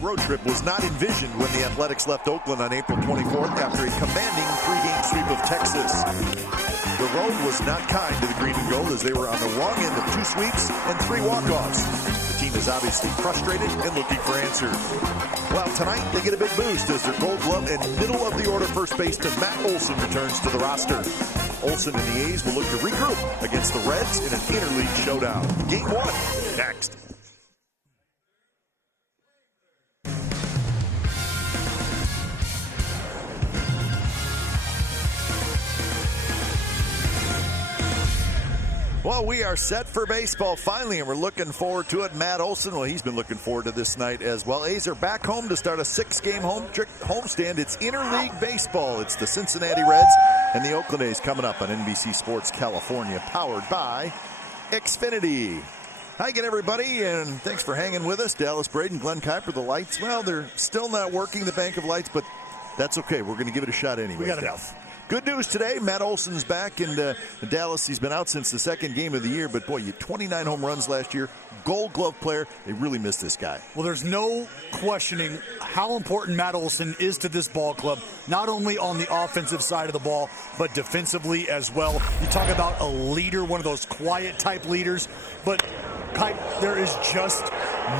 road trip was not envisioned when the Athletics left Oakland on April 24th after a commanding 3-game sweep of Texas. The road was not kind to the green and gold as they were on the wrong end of 2 sweeps and 3 walk-offs. The team is obviously frustrated and looking for answers. Well, tonight they get a big boost as their Gold Glove and middle-of-the-order first baseman Matt Olson returns to the roster. Olson and the A's will look to regroup against the Reds in an interleague showdown. Game 1 next. Well, we are set for baseball finally, and we're looking forward to it. Matt Olson, well, he's been looking forward to this night as well. A's are back home to start a 6-game homestand. It's interleague baseball. It's the Cincinnati Reds and the Oakland A's coming up on NBC Sports California, powered by Xfinity. Hi again, everybody, and thanks for hanging with us. Dallas Braden, Glenn Kuiper, the lights. Well, they're still not working, the bank of lights, but that's okay. We're going to give it a shot anyway. We got enough. Good news today, Matt Olson's back in Dallas. He's been out since the 2nd game of the year, but boy, you had 29 home runs last year. Gold Glove player. They really missed this guy. Well, there's no questioning how important Matt Olson is to this ball club, not only on the offensive side of the ball, but defensively as well. You talk about a leader, one of those quiet type leaders, but there is just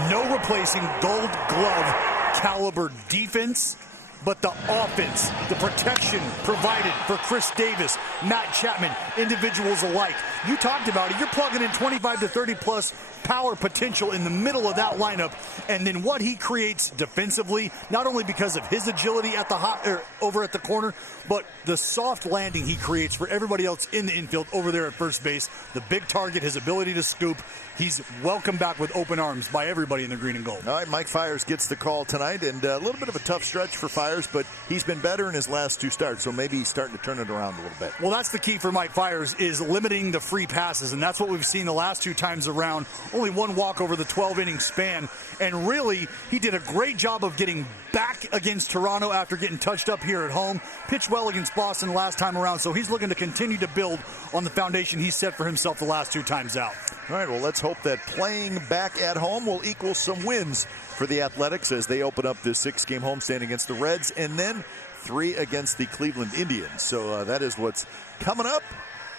no replacing Gold Glove caliber defense. But the offense, the protection provided for Chris Davis, Matt Chapman, individuals alike. You talked about it. You're plugging in 25 to 30 plus power potential in the middle of that lineup. And then what he creates defensively, not only because of his agility at the over at the corner, but the soft landing he creates for everybody else in the infield over there at first base. The big target, his ability to scoop. He's welcomed back with open arms by everybody in the green and gold. All right, Mike Fiers gets the call tonight, and a little bit of a tough stretch for Fiers, but he's been better in his last 2 starts, so maybe he's starting to turn it around a little bit. Well, that's the key for Mike Fiers, is limiting the free passes, and that's what we've seen the last 2 times around. Only 1 walk over the 12-inning span, and really, he did a great job of getting back against Toronto after getting touched up here at home. Pitched well against Boston last time around, so he's looking to continue to build on the foundation he set for himself the last 2 times out. All right, well, let's hope that playing back at home will equal some wins for the Athletics as they open up this 6-game homestand against the Reds and then 3 against the Cleveland Indians. So that is what's coming up,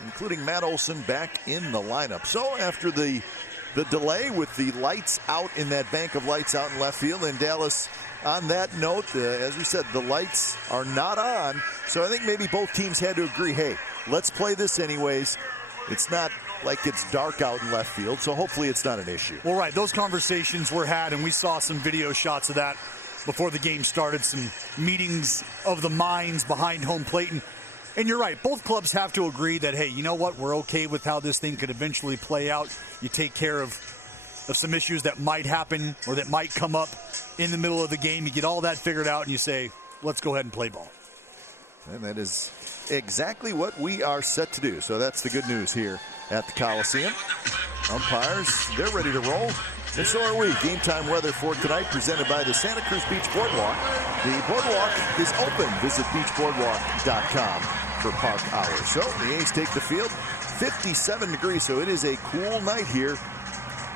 including Matt Olson back in the lineup. So after the delay with the lights out in that bank of lights out in left field, and Dallas, on that note, as we said, the lights are not on. So I think maybe both teams had to agree, hey, let's play this anyways. It's not like it's dark out in left field, so hopefully it's not an issue. Well, right, those conversations were had, and we saw some video shots of that before the game started, some meetings of the minds behind home plate. And you're right, both clubs have to agree that, hey, you know what, we're okay with how this thing could eventually play out. You take care of some issues that might happen or that might come up in the middle of the game. You get all that figured out, and you say, let's go ahead and play ball. And that is exactly what we are set to do. So that's the good news here at the Coliseum. Umpires, they're ready to roll. And so are we. Game time weather for tonight presented by the Santa Cruz Beach Boardwalk. The boardwalk is open. Visit beachboardwalk.com for park hours. So the A's take the field. 57 degrees, so it is a cool night here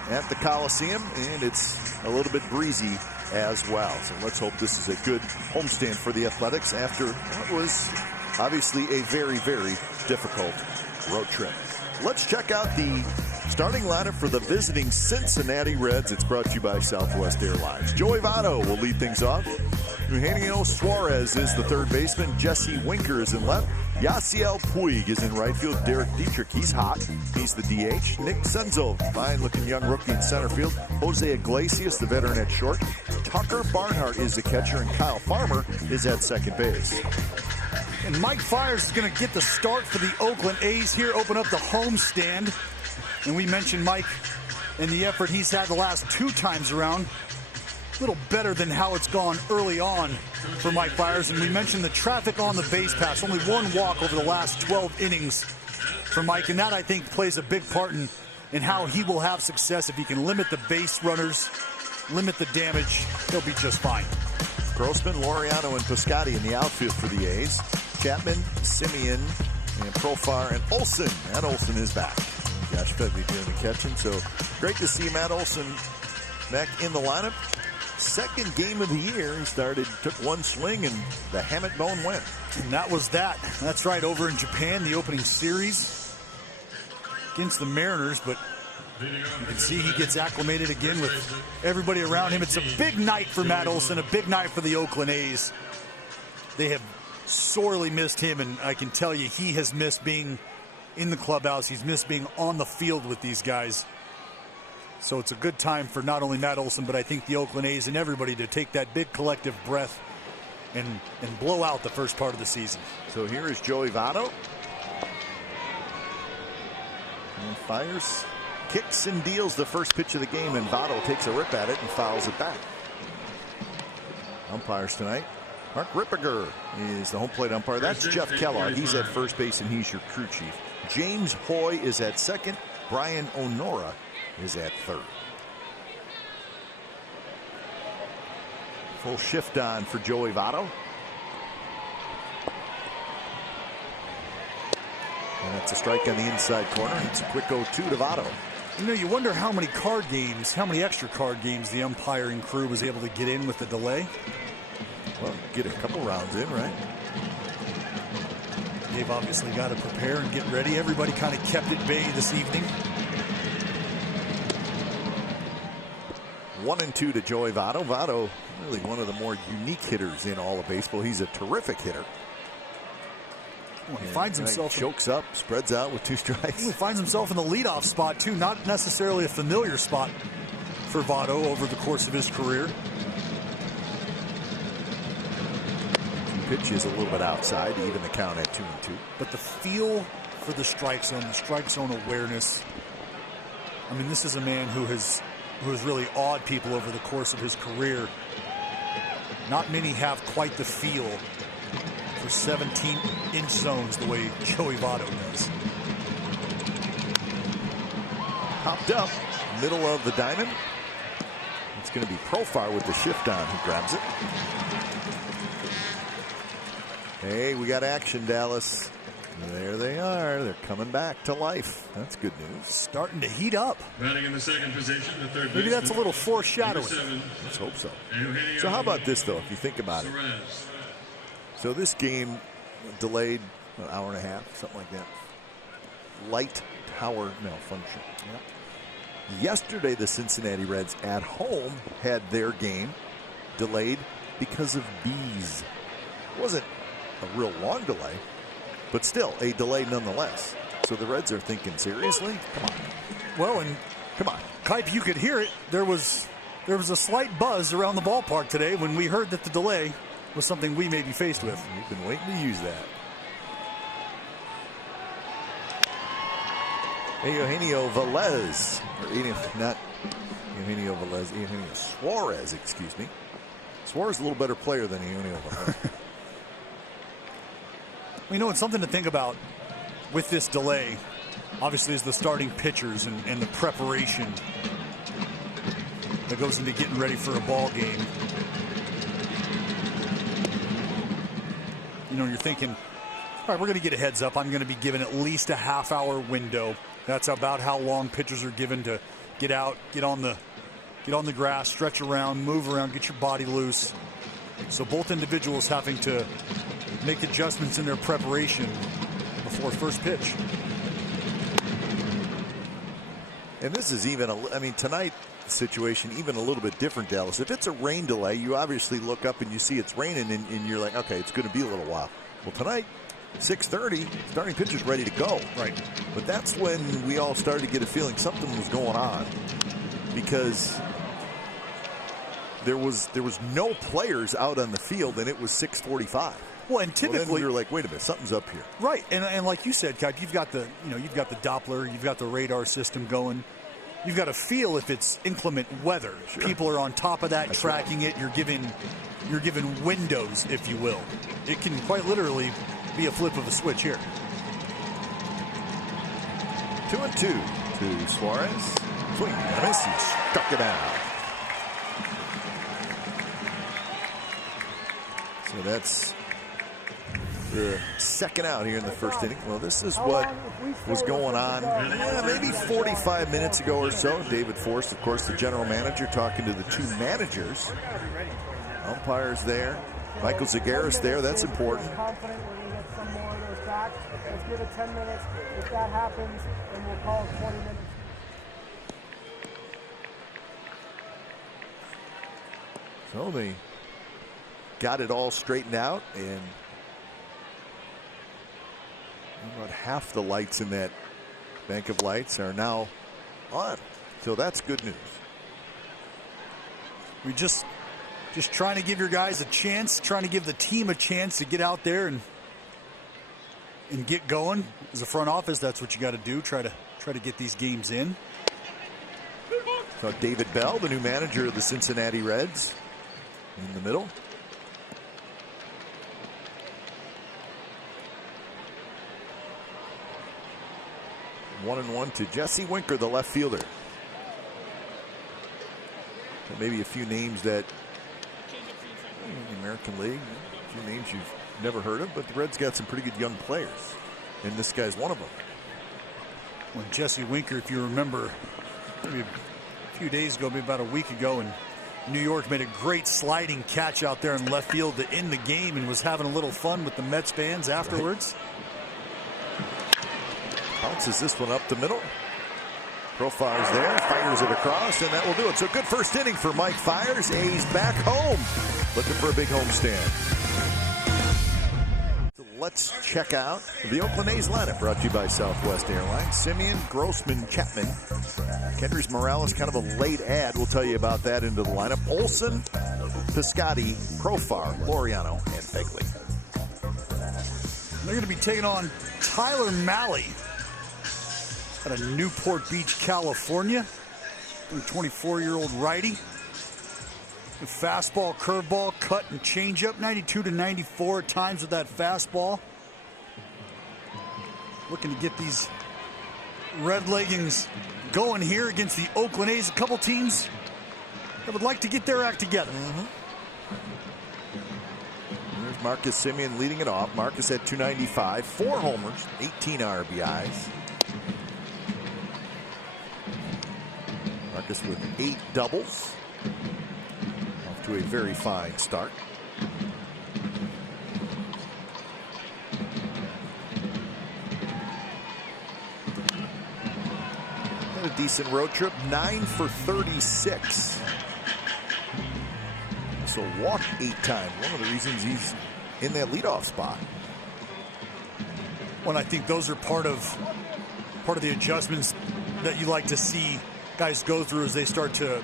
at the Coliseum, and it's a little bit breezy as well. So let's hope this is a good homestand for the Athletics after what was obviously a very, very difficult road trip. Let's check out the starting lineup for the visiting Cincinnati Reds. It's brought to you by Southwest Airlines. Joey Votto will lead things off. Eugenio Suarez is the third baseman. Jesse Winker is in left. Yasiel Puig is in right field. Derek Dietrich, he's hot. He's the DH. Nick Senzel, fine-looking young rookie in center field. Jose Iglesias, the veteran at short. Tucker Barnhart is the catcher, and Kyle Farmer is at second base. And Mike Fiers is going to get the start for the Oakland A's here, open up the homestand. And we mentioned Mike and the effort he's had the last 2 times around. A little better than how it's gone early on for Mike Fiers. And we mentioned the traffic on the base pass. Only 1 walk over the last 12 innings for Mike. And that, I think, plays a big part in how he will have success. If he can limit the base runners, limit the damage, he'll be just fine. Grossman, Laureano, and Piscotty in the outfield for the A's. Chapman, Simeon, and Profar, and Olson. Matt Olson is back. Josh Fedley doing the catching. So great to see Matt Olson back in the lineup. second game of the year. He took one swing, and the hammock bone went. And that was that. That's right, over in Japan, the opening series against the Mariners, but you can see he gets acclimated again with everybody around him. It's a big night for Matt Olson, a big night for the Oakland A's. They have sorely missed him, and I can tell you he has missed being in the clubhouse. He's missed being on the field with these guys. So it's a good time for not only Matt Olson, but I think the Oakland A's and everybody to take that big collective breath and blow out the first part of the season. So here is Joey Votto. And Fiers kicks and deals the first pitch of the game, and Votto takes a rip at it and fouls it back. Umpires tonight. Mark Rippiger is the home plate umpire. That's Jeff Kellogg. He's at first base, and he's your crew chief. James Hoy is at second. Brian Onora is at third. Full shift on for Joey Votto. And that's a strike on the inside corner. It's a quick 0-2 to Votto. You know, you wonder how many extra card games the umpiring crew was able to get in with the delay. Well, get a couple rounds in, right? They've obviously got to prepare and get ready. Everybody kind of kept at bay this evening. 1-2 to Joey Votto. Votto, really one of the more unique hitters in all of baseball. He's a terrific hitter. Well, he finds himself chokes up, spreads out with 2 strikes. He finds himself in the leadoff spot too. Not necessarily a familiar spot for Votto over the course of his career. Pitch is a little bit outside to even the count at 2-2. But the feel for the strike zone awareness. I mean, this is a man who has really awed people over the course of his career. Not many have quite the feel for 17-inch zones the way Joey Votto does. Popped up, middle of the diamond. It's going to be Profar with the shift on who grabs it. Hey, we got action, Dallas. There they are. They're coming back to life. That's good news. Starting to heat up. Batting in the second position, the third Maybe that's a little foreshadowing. Let's hope so. So how about this, though, if you think about it? So this game delayed an hour and a half, something like that. Light tower malfunction. Yep. Yesterday, the Cincinnati Reds at home had their game delayed because of bees. It wasn't a real long delay, but still a delay nonetheless. So the Reds are thinking, seriously? Come on. Well, and come on. Kuiper, you could hear it. There was a slight buzz around the ballpark today when we heard that the delay was something we may be faced with. We've been waiting to use that. Eugenio Velez, not Eugenio Velez, Eugenio Suarez, excuse me. Suarez is a little better player than Eugenio Velez. You know, it's something to think about with this delay, obviously, is the starting pitchers and the preparation that goes into getting ready for a ball game. You know, you're thinking, all right, we're going to get a heads up. I'm going to be given at least a half-hour window. That's about how long pitchers are given to get out, get on the grass, stretch around, move around, get your body loose. So both individuals having to make adjustments in their preparation before first pitch. And this is even, tonight situation even a little bit different, Dallas. If it's a rain delay, you obviously look up and you see it's raining and you're like, okay, it's going to be a little while. Well, tonight, 6:30, starting pitcher's ready to go. Right. But that's when we all started to get a feeling something was going on, because there was no players out on the field, and it was 6:45. Well, and typically then you're like, wait a minute, something's up here. Right, and like you said, Kuiper, you've got the Doppler, you've got the radar system going. You've got to feel if it's inclement weather. Sure. People are on top of that, tracking it. You're given windows, if you will. It can quite literally be a flip of a switch here. 2-2 to Suarez. Swing and a miss. He struck it out. So that's the second out here in the first inning. Well, this is what was going on maybe 45 minutes ago or so. David Forst, of course, the general manager, talking to the two managers. Umpires there. Michael Zagaris there. That's important. Confident we're going to get some more of those back. Let's give it 10 minutes. If that happens, then we'll call it 20 minutes. So they got it all straightened out, and about half the lights in that bank of lights are now on. So that's good news. We just trying to give your guys a chance, trying to give the team a chance to get out there and get going. As a front office, that's what you got to do. Try to get these games in. So David Bell, the new manager of the Cincinnati Reds, in the middle. One and one to Jesse Winker, the left fielder. So maybe a few names that in the American League, a few names you've never heard of, but the Reds got some pretty good young players, and this guy's one of them. When Jesse Winker, if you remember, maybe a few days ago, maybe about a week ago, in New York, made a great sliding catch out there in left field to end the game, and was having a little fun with the Mets fans afterwards. Bounces this one up the middle. Profiles there, fires it across, and that will do it. So good first inning for Mike Fiers. A's back home, looking for a big homestand. So let's check out the Oakland A's lineup, brought to you by Southwest Airlines. Simeon, Grossman, Chapman. Kendrys Morales, kind of a late add. We'll tell you about that into the lineup. Olsen, Piscotty, Profar, Laureano, and Begley. They're going to be taking on Tyler Mahle out of Newport Beach, California. 24-year-old righty. The fastball, curveball, cut, and changeup. 92 to 94 at times with that fastball. Looking to get these Red Leggings going here against the Oakland A's. A couple teams that would like to get their act together. There's Marcus Simeon leading it off. Marcus at 295, 4 homers, 18 RBIs. Marcus with 8 doubles. Off to a very fine start. And a decent road trip, 9 for 36. So walked 8 times. One of the reasons he's in that leadoff spot. Well, I think those are part of the adjustments that you like to see guys go through as they start to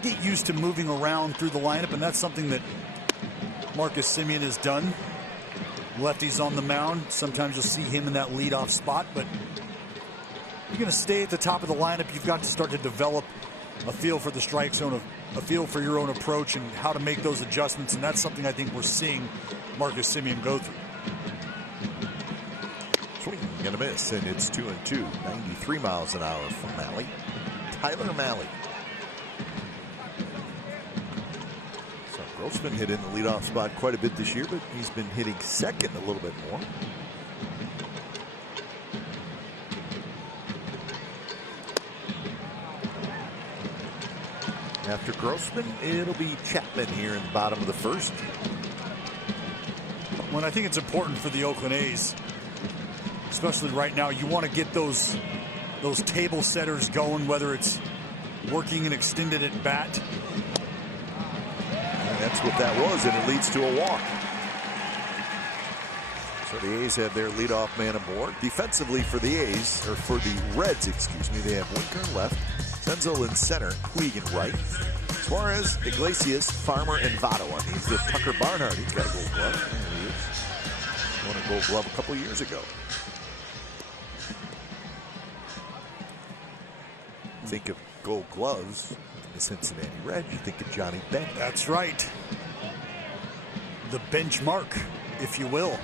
get used to moving around through the lineup, and that's something that Marcus Simeon has done. Lefties on the mound. Sometimes you'll see him in that leadoff spot, but you're going to stay at the top of the lineup. You've got to start to develop a feel for the strike zone, a feel for your own approach and how to make those adjustments, and that's something I think we're seeing Marcus Simeon go through. Swing and a miss, and it's 2-2. 93 miles an hour from Mahle. Tyler Mahle. So Grossman hit in the leadoff spot quite a bit this year, but he's been hitting second a little bit more. After Grossman, it'll be Chapman here in the bottom of the first. Well, I think it's important for the Oakland A's, especially right now. You want to get those table setters going, whether it's working an extended at bat. And that's what that was, and it leads to a walk. So the A's have their leadoff man aboard. Defensively for the A's, or for the Reds, excuse me, they have Winker left, Senzel in center, Puig in right, Suarez, Iglesias, Farmer, and Votto on these. The Tucker Barnhart, he's got a gold glove. There he is. Won a gold glove a couple years ago. Think of gold gloves in the Cincinnati Reds, you think of Johnny Bench. That's right. The benchmark, if you will.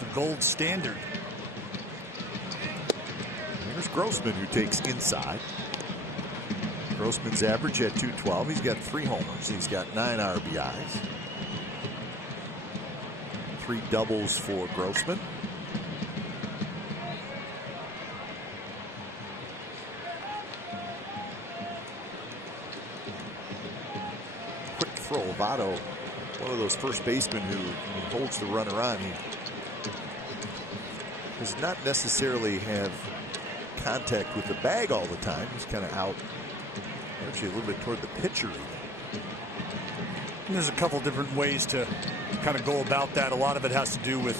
The gold standard. There's Grossman, who takes inside. Grossman's average at 212. He's got 3 homers. He's got 9 RBIs. 3 doubles for Grossman. Quick throw. Votto, one of those first basemen who holds the runner on. He does not necessarily have contact with the bag all the time. He's kind of out, actually a little bit toward the pitcher. And there's a couple different ways to kind of go about that. A lot of it has to do with,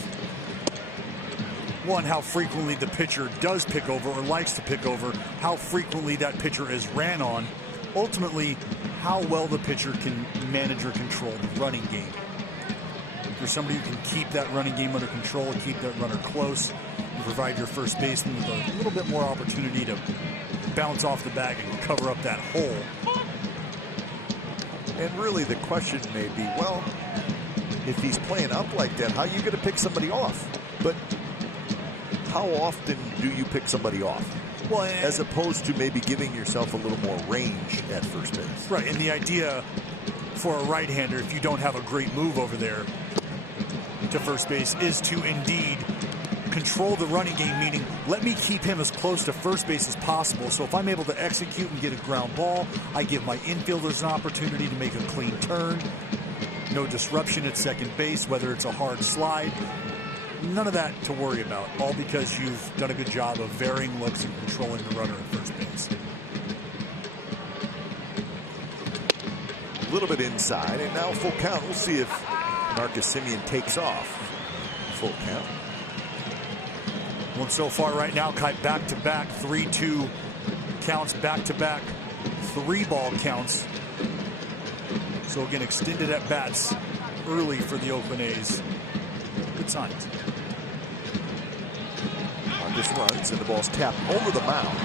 one, how frequently the pitcher does pick over or likes to pick over, how frequently that pitcher is ran on, ultimately how well the pitcher can manage or control the running game. If you're somebody who can keep that running game under control, keep that runner close, and provide your first baseman with a little bit more opportunity to bounce off the bag and cover up that hole. And really the question may be, well, if he's playing up like that, how are you going to pick somebody off? But how often do you pick somebody off? Well, as opposed to maybe giving yourself a little more range at first base. Right, and the idea for a right-hander, if you don't have a great move over there to first base, is to indeed control the running game, meaning let me keep him as close to first base as possible. So if I'm able to execute and get a ground ball, I give my infielders an opportunity to make a clean turn. No disruption at second base, whether it's a hard slide. None of that to worry about, all because you've done a good job of varying looks and controlling the runner at first base. A little bit inside, and now full count. We'll see if Marcus Semien takes off. Full count. One so far right now, Kuiper back-to-back, 3-2 counts, back-to-back 3-ball counts. So again, extended at bats early for the Oakland A's. Good signs. Marcus runs, and the ball's tapped over the mound.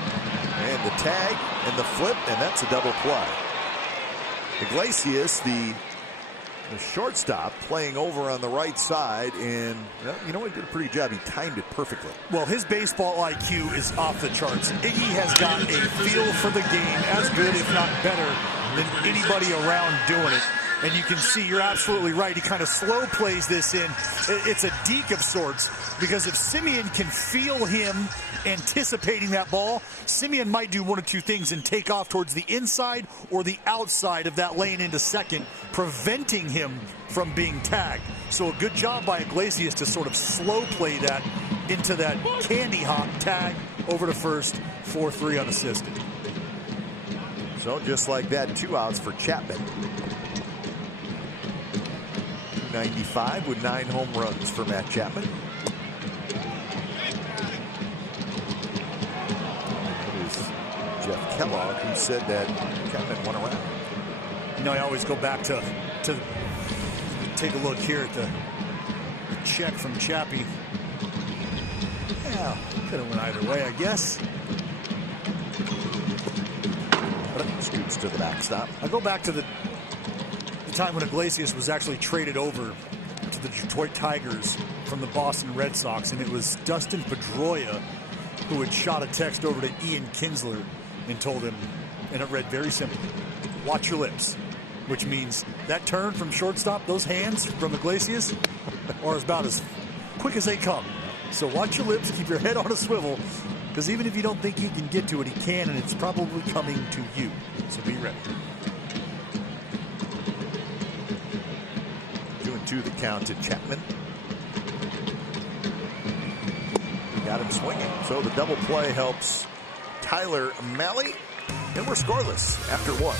And the tag, and the flip, and that's a double play. Iglesias, the shortstop, playing over on the right side, and well, you know, he did a pretty good job. He timed it perfectly. Well, his baseball IQ is off the charts. Iggy has got a feel for the game as good, if not better, than anybody around doing it. And you can see, you're absolutely right, he kind of slow plays this in. It's a deke of sorts, because if Semien can feel him anticipating that ball, Semien might do one of two things and take off towards the inside or the outside of that lane into second, preventing him from being tagged. So a good job by Iglesias to sort of slow play that into that candy hop tag over to first, 4-3 unassisted. So just like that, 2 outs for Chapman. 295 with 9 home runs for Matt Chapman. It is Jeff Kellogg who said that Chapman won around. You know, I always go back to take a look here at the check from Chappie. Yeah, could have went either way, I guess. But it scoots to the backstop. I go back to the time when Iglesias was actually traded over to the Detroit Tigers from the Boston Red Sox, and it was Dustin Pedroia who had shot a text over to Ian Kinsler and told him, and it read very simply, watch your lips, which means that turn from shortstop, those hands from Iglesias are about as quick as they come. So watch your lips, keep your head on a swivel, because even if you don't think he can get to it, he can, and it's probably coming to you. So be ready. 2-2 the count to Chapman. Got him swinging. So the double play helps Tyler Mahle. And we're scoreless after 1.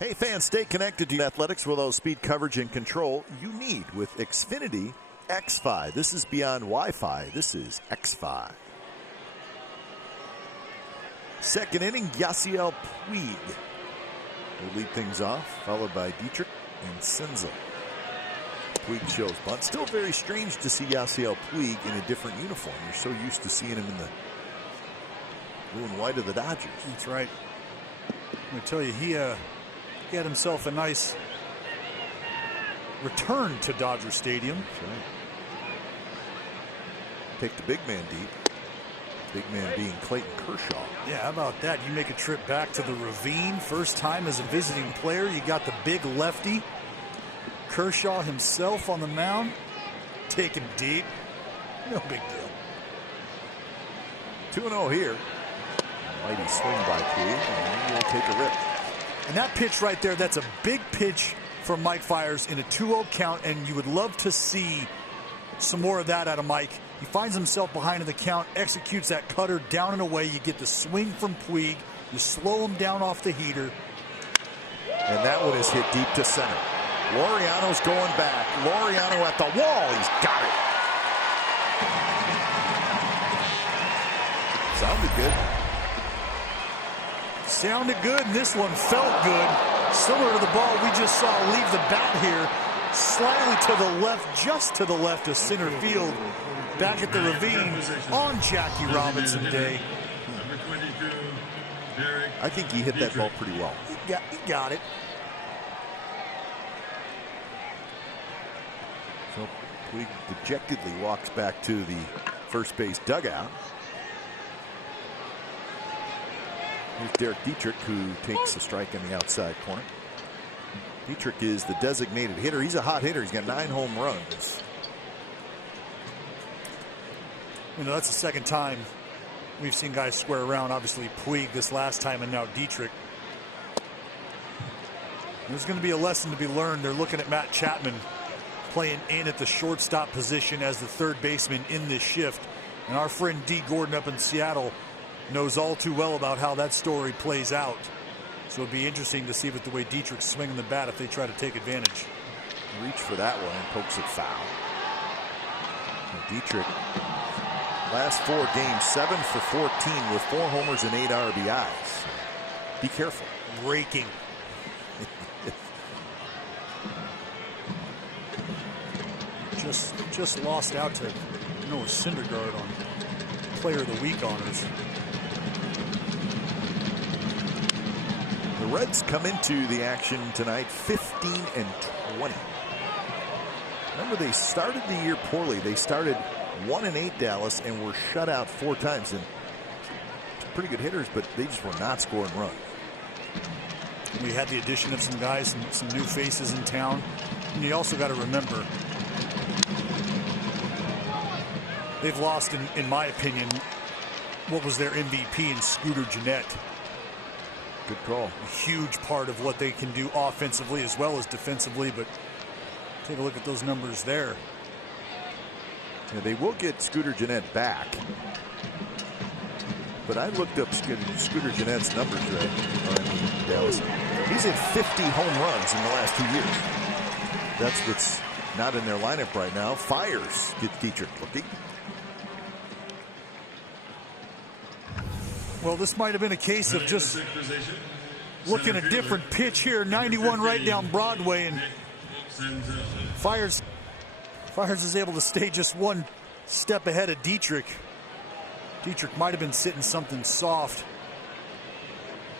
Hey fans, stay connected to athletics with all speed, coverage, and control you need with Xfinity X5. This is beyond Wi-Fi. This is X5. Second inning, Yasiel Puig will lead things off, followed by Dietrich and Senzel. Puig shows bunt. Still very strange to see Yasiel Puig in a different uniform. You're so used to seeing him in the blue and white of the Dodgers. That's right. I'm going to tell you, he had himself a nice return to Dodger Stadium. That's right. Take the big man deep. Big man being Clayton Kershaw. Yeah, how about that? You make a trip back to the Ravine. First time as a visiting player. You got the big lefty Kershaw himself on the mound. Take him deep. No big deal. 2-0 here. Mighty swing by Puig, and he will take a rip. And that pitch right there, that's a big pitch from Mike Fiers in a 2-0 count, and you would love to see some more of that out of Mike. He finds himself behind in the count, executes that cutter down and away. You get the swing from Puig. You slow him down off the heater. And that one is hit deep to center. Laureano's going back. Laureano at the wall. He's got it. Sounded good. Sounded good, and this one felt good. Similar to the ball we just saw leave the bat here. Slightly to the left, just to the left of center field. Back at the ravine on Jackie Robinson Day. I think he hit that ball pretty well. He got it. So Puig dejectedly walks back to the first base dugout. Here's Derek Dietrich, who takes a strike in the outside corner. Dietrich is the designated hitter. He's a hot hitter. He's got 9 home runs. You know, that's the second time we've seen guys square around. Obviously Puig this last time, and now Dietrich. There's going to be a lesson to be learned. They're looking at Matt Chapman playing in at the shortstop position as the third baseman in this shift. And our friend D. Gordon up in Seattle knows all too well about how that story plays out. So it'd be interesting to see with the way Dietrich's swinging the bat if they try to take advantage. Reach for that one and pokes it foul. So Dietrich, last 4 games, 7 for 14 with 4 homers and 8 RBIs. Be careful. Raking. just lost out to Noah Syndergaard on Player of the Week honors. The Reds come into the action tonight 15-20. Remember, they started the year poorly. They started 1-8 Dallas and were shut out 4 times. And pretty good hitters, but they just were not scoring runs. We had the addition of some guys, some new faces in town. And you also got to remember, they've lost, in my opinion, what was their MVP in Scooter Gennett. Good call. A huge part of what they can do offensively as well as defensively, but take a look at those numbers there. Yeah, they will get Scooter Gennett back. But I looked up Scooter Gennett's numbers, right? Dallas. He's hit 50 home runs in the last 2 years. That's what's not in their lineup right now. Fiers gets Dietrich looking. Well, this might have been a case of just looking at a different pitch here. 91 right down Broadway, and Fiers is able to stay just 1 step ahead of Dietrich. Dietrich might have been sitting something soft.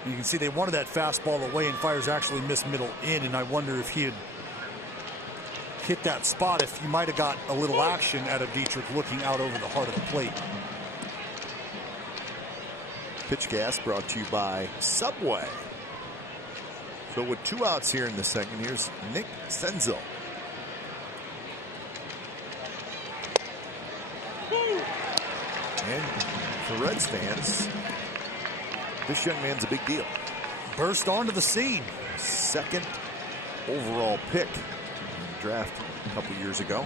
You can see they wanted that fastball away, and Fiers actually missed middle in, and I wonder if he had hit that spot, if he might have got a little action out of Dietrich looking out over the heart of the plate. Pitchcast brought to you by Subway. So with 2 outs here in the second, here's Nick Senzel. And for Reds fans, this young man's a big deal. Burst onto the scene. 2nd overall pick in the draft a couple years ago.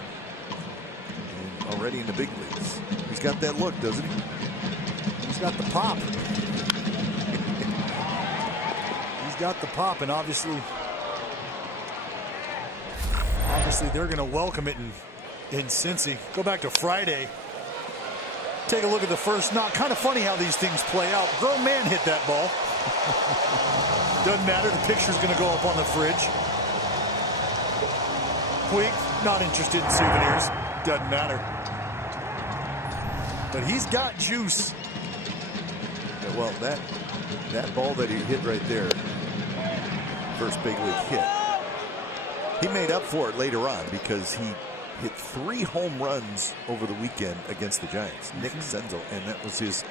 And already in the big leagues. He's got that look, doesn't he? He's got the pop. He's got the pop, and obviously they're going to welcome it in Cincy. Go back to Friday. Take a look at the first knock. Kind of funny how these things play out. Grown man hit that ball. Doesn't matter. The picture's going to go up on the fridge. Puig, not interested in souvenirs. Doesn't matter. But he's got juice. Yeah, well, that ball that he hit right there, first big league hit, he made up for it later on because he hit 3 home runs over the weekend against the Giants. Nick Senzel, and that was his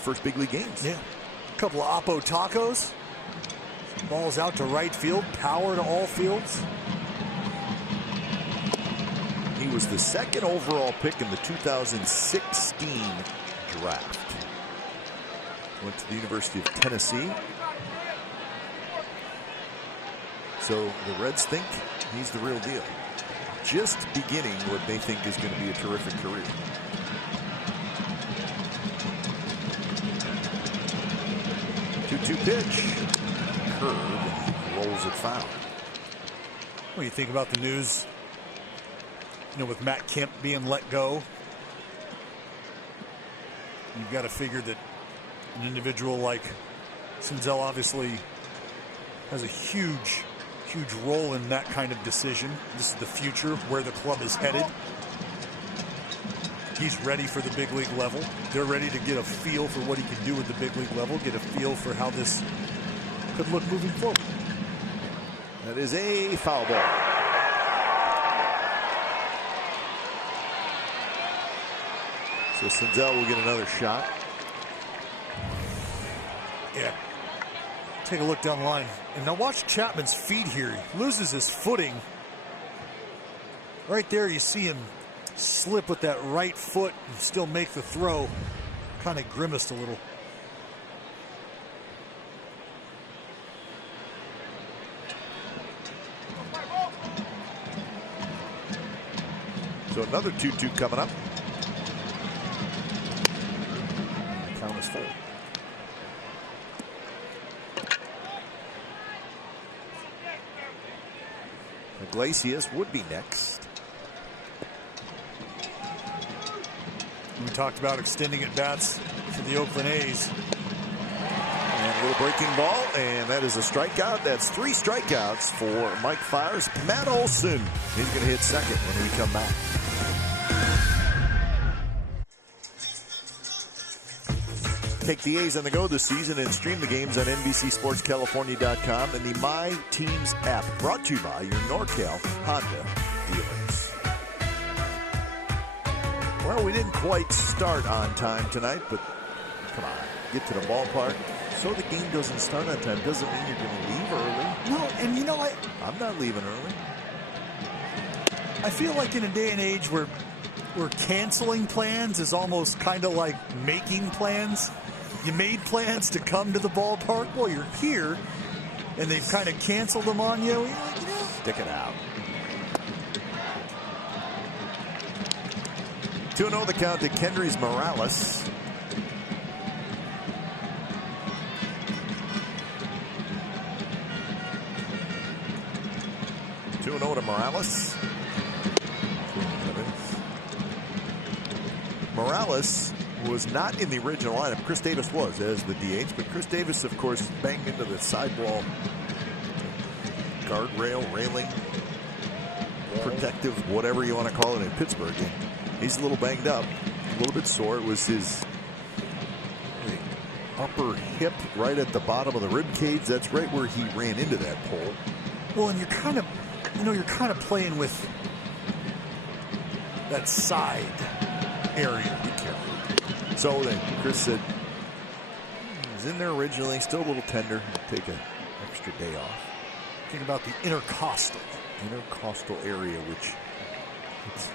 first big league games. Yeah, a couple of Oppo tacos. Balls out to right field, power to all fields. was the second overall pick in the 2016 draft. Went to the University of Tennessee. So the Reds think he's the real deal. Just beginning what they think is going to be a terrific career. Two pitch. Curve and rolls it foul. What do you think about the news? With Matt Kemp being let go, you've got to figure that an individual like Senzel obviously has a huge role in that kind of decision. This is the future, where the club is headed. He's ready for the big league level. They're ready to get a feel for what he can do with the big league level, get a feel for how this could look moving forward. That is a foul ball. So Senzel will get another shot. Yeah. Take a look down the line. And now watch Chapman's feet here. He loses his footing. Right there you see him slip with that right foot and still make the throw. Kind of grimaced a little. So another 2-2 coming up. Count is full. Iglesias would be next. We talked about extending at bats for the Oakland A's. And a little breaking ball, and that is a strikeout. That's 3 strikeouts for Mike Fiers. Matt Olson, he's going to hit second when we come back. Take the A's on the go this season and stream the games on NBCSportsCalifornia.com and the My Teams app. Brought to you by your NorCal Honda dealers. Well, we didn't quite start on time tonight, but come on, get to the ballpark. So the game doesn't start on time doesn't mean you're going to leave early. No, and you know what? I'm not leaving early. I feel like in a day and age where canceling plans is almost kind of like making plans. You made plans to come to the ballpark. Well, you're here, and they've kind of canceled them on you. Stick it out. 2-0 the count to Kendrys Morales. To Morales. Morales was not in the original lineup. Chris Davis was as the DH, but Chris Davis, of course, banged into the sidewall guardrail, railing, protective, whatever you want to call it in Pittsburgh. And he's a little banged up, a little bit sore. It was his upper hip right at the bottom of the rib cage. That's right where he ran into that pole. Well, and you're kind of playing with that side area. Be careful. So then Chris said he was in there originally, still a little tender. He'll take an extra day off. Think about the intercostal Area, which it's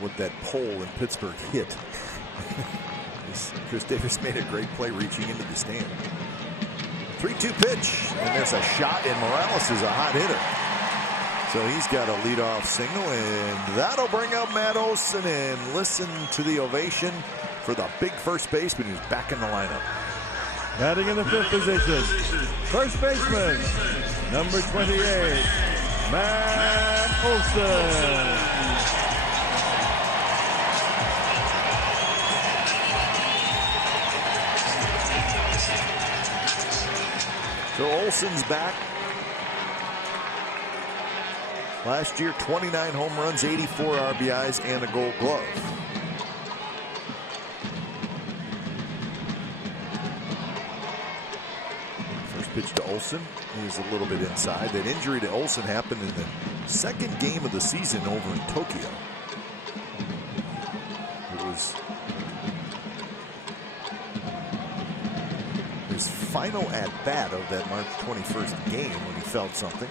what that pole in Pittsburgh hit. Chris Davis made a great play reaching into the stand. 3-2 pitch, and there's a shot, and Morales is a hot hitter. So he's got a leadoff single, and that'll bring up Matt Olson, and listen to the ovation for the big first baseman who's back in the lineup. Batting in the 5th position, first baseman, number 28, Matt Olson. So Olson's back. Last year, 29 home runs, 84 RBIs, and a Gold Glove. First pitch to Olson. He's a little bit inside. That injury to Olson happened in the second game of the season over in Tokyo. It was his final at-bat of that March 21st game when he felt something.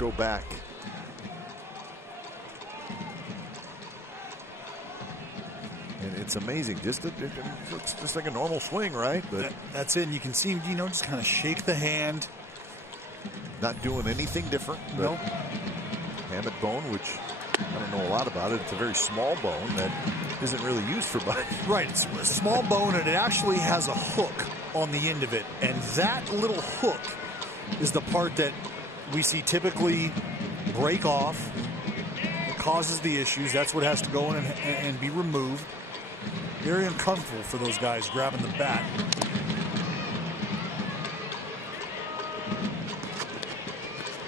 go back. And it's amazing. It looks just like a normal swing, right? But that's it. And you can see him, just kind of shake the hand. Not doing anything different. No. Hammock bone, which I don't know a lot about it. It's a very small bone that isn't really used for biting. Right. It's a small bone, and it actually has a hook on the end of it. And that little hook is the part that we see typically break off. It causes the issues. That's what has to go in and be removed. Very uncomfortable for those guys grabbing the bat.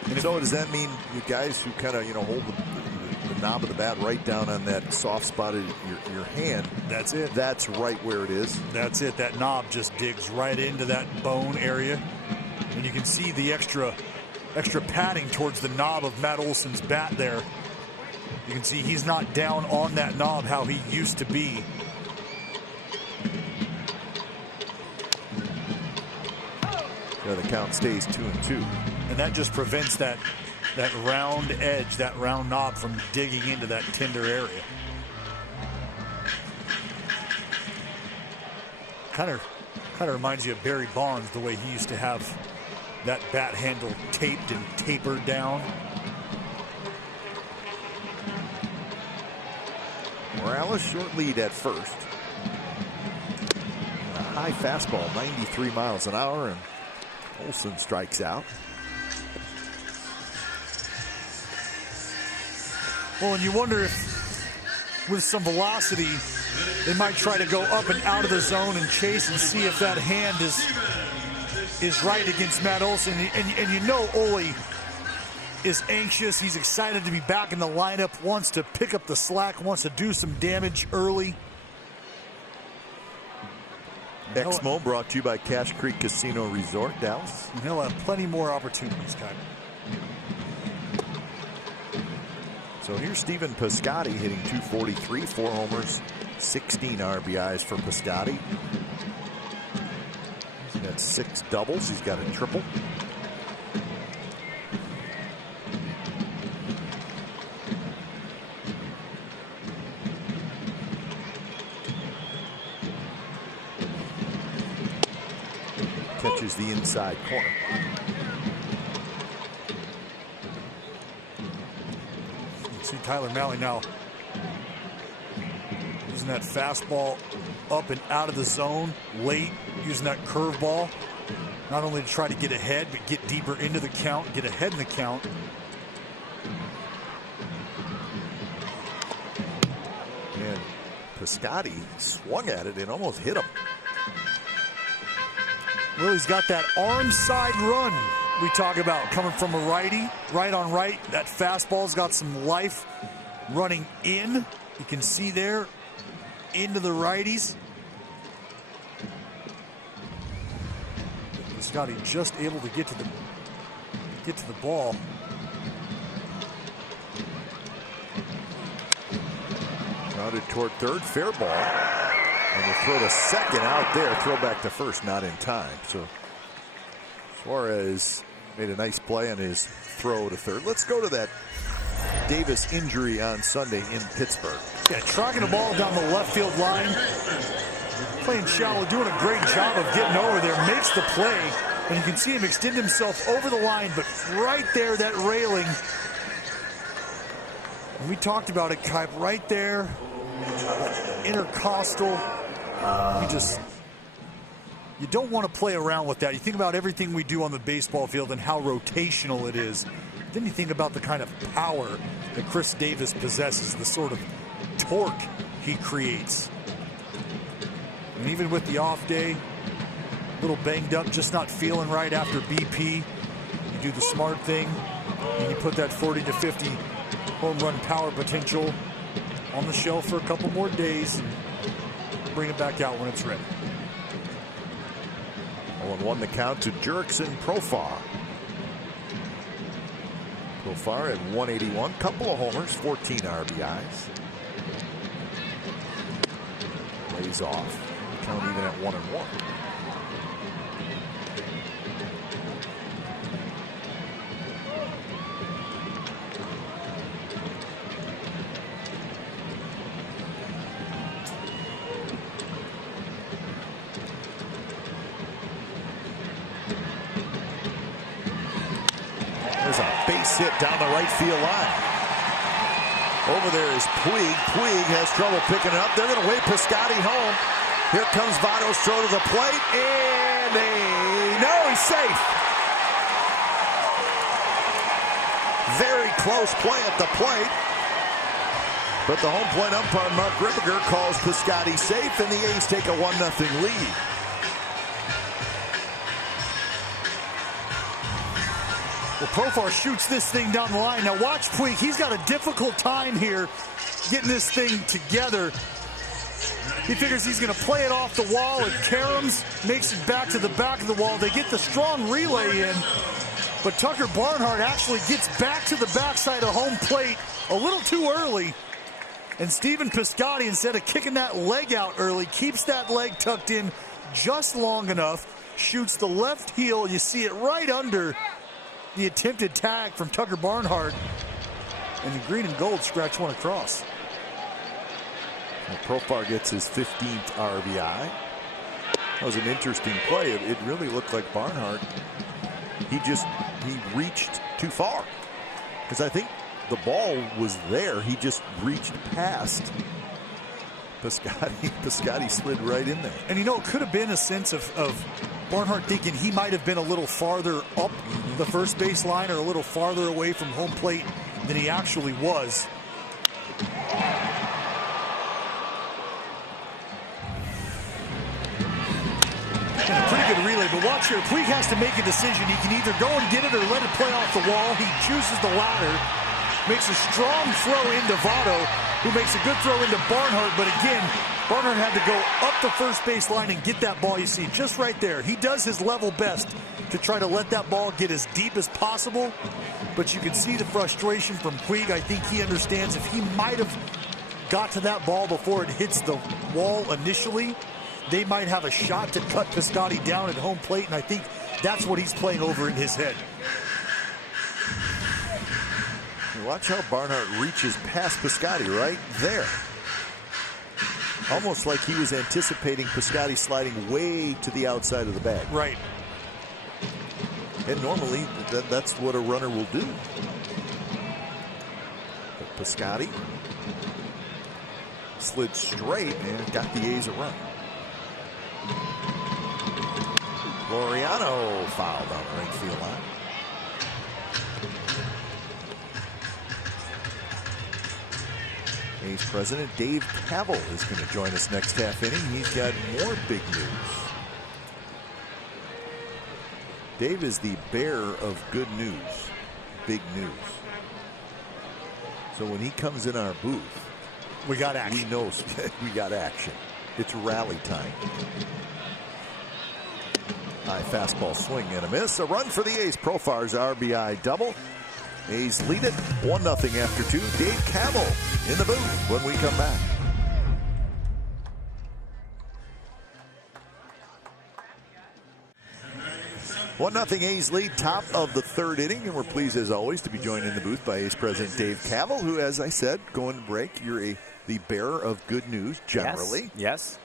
And so does that mean you guys who kind of hold the knob of the bat right down on that soft spot of your hand? That's it. That's right where it is. That's it. That knob just digs right into that bone area, and you can see the extra padding towards the knob of Matt Olson's bat there. You can see he's not down on that knob how he used to be. Yeah, the count stays 2-2. And that just prevents that round edge, that round knob from digging into that tender area. Kind of reminds you of Barry Bonds, the way he used to have that bat handle taped and tapered down. Morales short lead at first. A high fastball, 93 miles an hour, and Olson strikes out. Well, and you wonder if with some velocity, they might try to go up and out of the zone and chase and see if that hand is right against Matt Olson. And Ole is anxious. He's excited to be back in the lineup, wants to pick up the slack, wants to do some damage early. Exmo brought to you by Cache Creek Casino Resort, Dallas. And he'll have plenty more opportunities, Kuiper. So here's Stephen Piscotty hitting .243, 4 homers, 16 RBIs for Piscotty. He's got 6 doubles. He's got a triple. Catches the inside corner. See Tyler Mahle now using that fastball up and out of the zone late, using that curveball not only to try to get ahead but get deeper into the count, get ahead in the count. And Piscotty swung at it and almost hit him. Well, he's got that arm side run we talk about coming from a righty, right on right. That fastball's got some life running in. You can see there into the righties. Scotty just able to get to the ball. Grounded toward third, fair ball. And we'll throw to second out there. Throw back to first, not in time. So Suarez made a nice play on his throw to third. Let's go to that Davis injury on Sunday in Pittsburgh. Yeah, tracking the ball down the left field line. Playing shallow, doing a great job of getting over there. Makes the play, and you can see him extend himself over the line, but right there, that railing. And we talked about it, Kuiper, right there. Intercostal. You don't want to play around with that. You think about everything we do on the baseball field and how rotational it is. Then you think about the kind of power that Chris Davis possesses, the sort of torque he creates. And even with the off day, a little banged up, just not feeling right after BP, you do the smart thing and you put that 40 to 50 home run power potential on the shelf for a couple more days and bring it back out when it's ready. 0-1 the count to Jurickson Profar. Profar at 181, couple of homers, 14 RBIs. Lays off. Count even at 1-1. base hit down the right field line. Over there is Puig. Puig has trouble picking it up. They're going to wave Piscotty home. Here comes Votto's throw to the plate, and no, he's safe. Very close play at the plate. But the home plate umpire, Mark Rippiger, calls Piscotty safe, and the A's take a 1-0 lead. Well, Profar shoots this thing down the line. Now watch Puig. He's got a difficult time here getting this thing together. He figures he's going to play it off the wall. It caroms, makes it back to the back of the wall. They get the strong relay in, but Tucker Barnhart actually gets back to the backside of home plate a little too early. And Stephen Piscotty, instead of kicking that leg out early, keeps that leg tucked in just long enough, shoots the left heel. You see it right under the attempted tag from Tucker Barnhart, and the green and gold scratch one across. Well, Profar gets his 15th RBI. That was an interesting play. It really looked like Barnhart, he reached too far. Because I think the ball was there. He just reached past Piscotty. Piscotty slid right in there. And it could have been a sense of Barnhart thinking he might have been a little farther up the first base line or a little farther away from home plate than he actually was. And a pretty good relay, but watch here. Puig has to make a decision. He can either go and get it or let it play off the wall. He chooses the latter. Makes a strong throw into Votto, who makes a good throw into Barnhart. But again, Barnhart had to go up the first base line and get that ball. You see, just right there. He does his level best to try to let that ball get as deep as possible. But you can see the frustration from Puig. I think he understands if he might have got to that ball before it hits the wall initially, they might have a shot to cut Piscotty down at home plate. And I think that's what he's playing over in his head. Watch how Barnhart reaches past Piscotty right there. Almost like he was anticipating Piscotty sliding way to the outside of the bag. Right. And normally that's what a runner will do. But Piscotty slid straight and got the A's a run. Laureano fouled on the right field line. A's president Dave Kaval is going to join us next half inning. He's got more big news. Dave is the bearer of good news, big news. So when he comes in our booth, we got action. We know we got action. It's rally time. High fastball swing and a miss. A run for the A's. Profar's RBI double. A's lead it 1-0 after 2. Dave Kaval in the booth when we come back. One 0 A's lead, top of the third inning, and we're pleased as always to be joined in the booth by A's president Dave Kaval, who, as I said, going to break, you're the bearer of good news generally. Yes.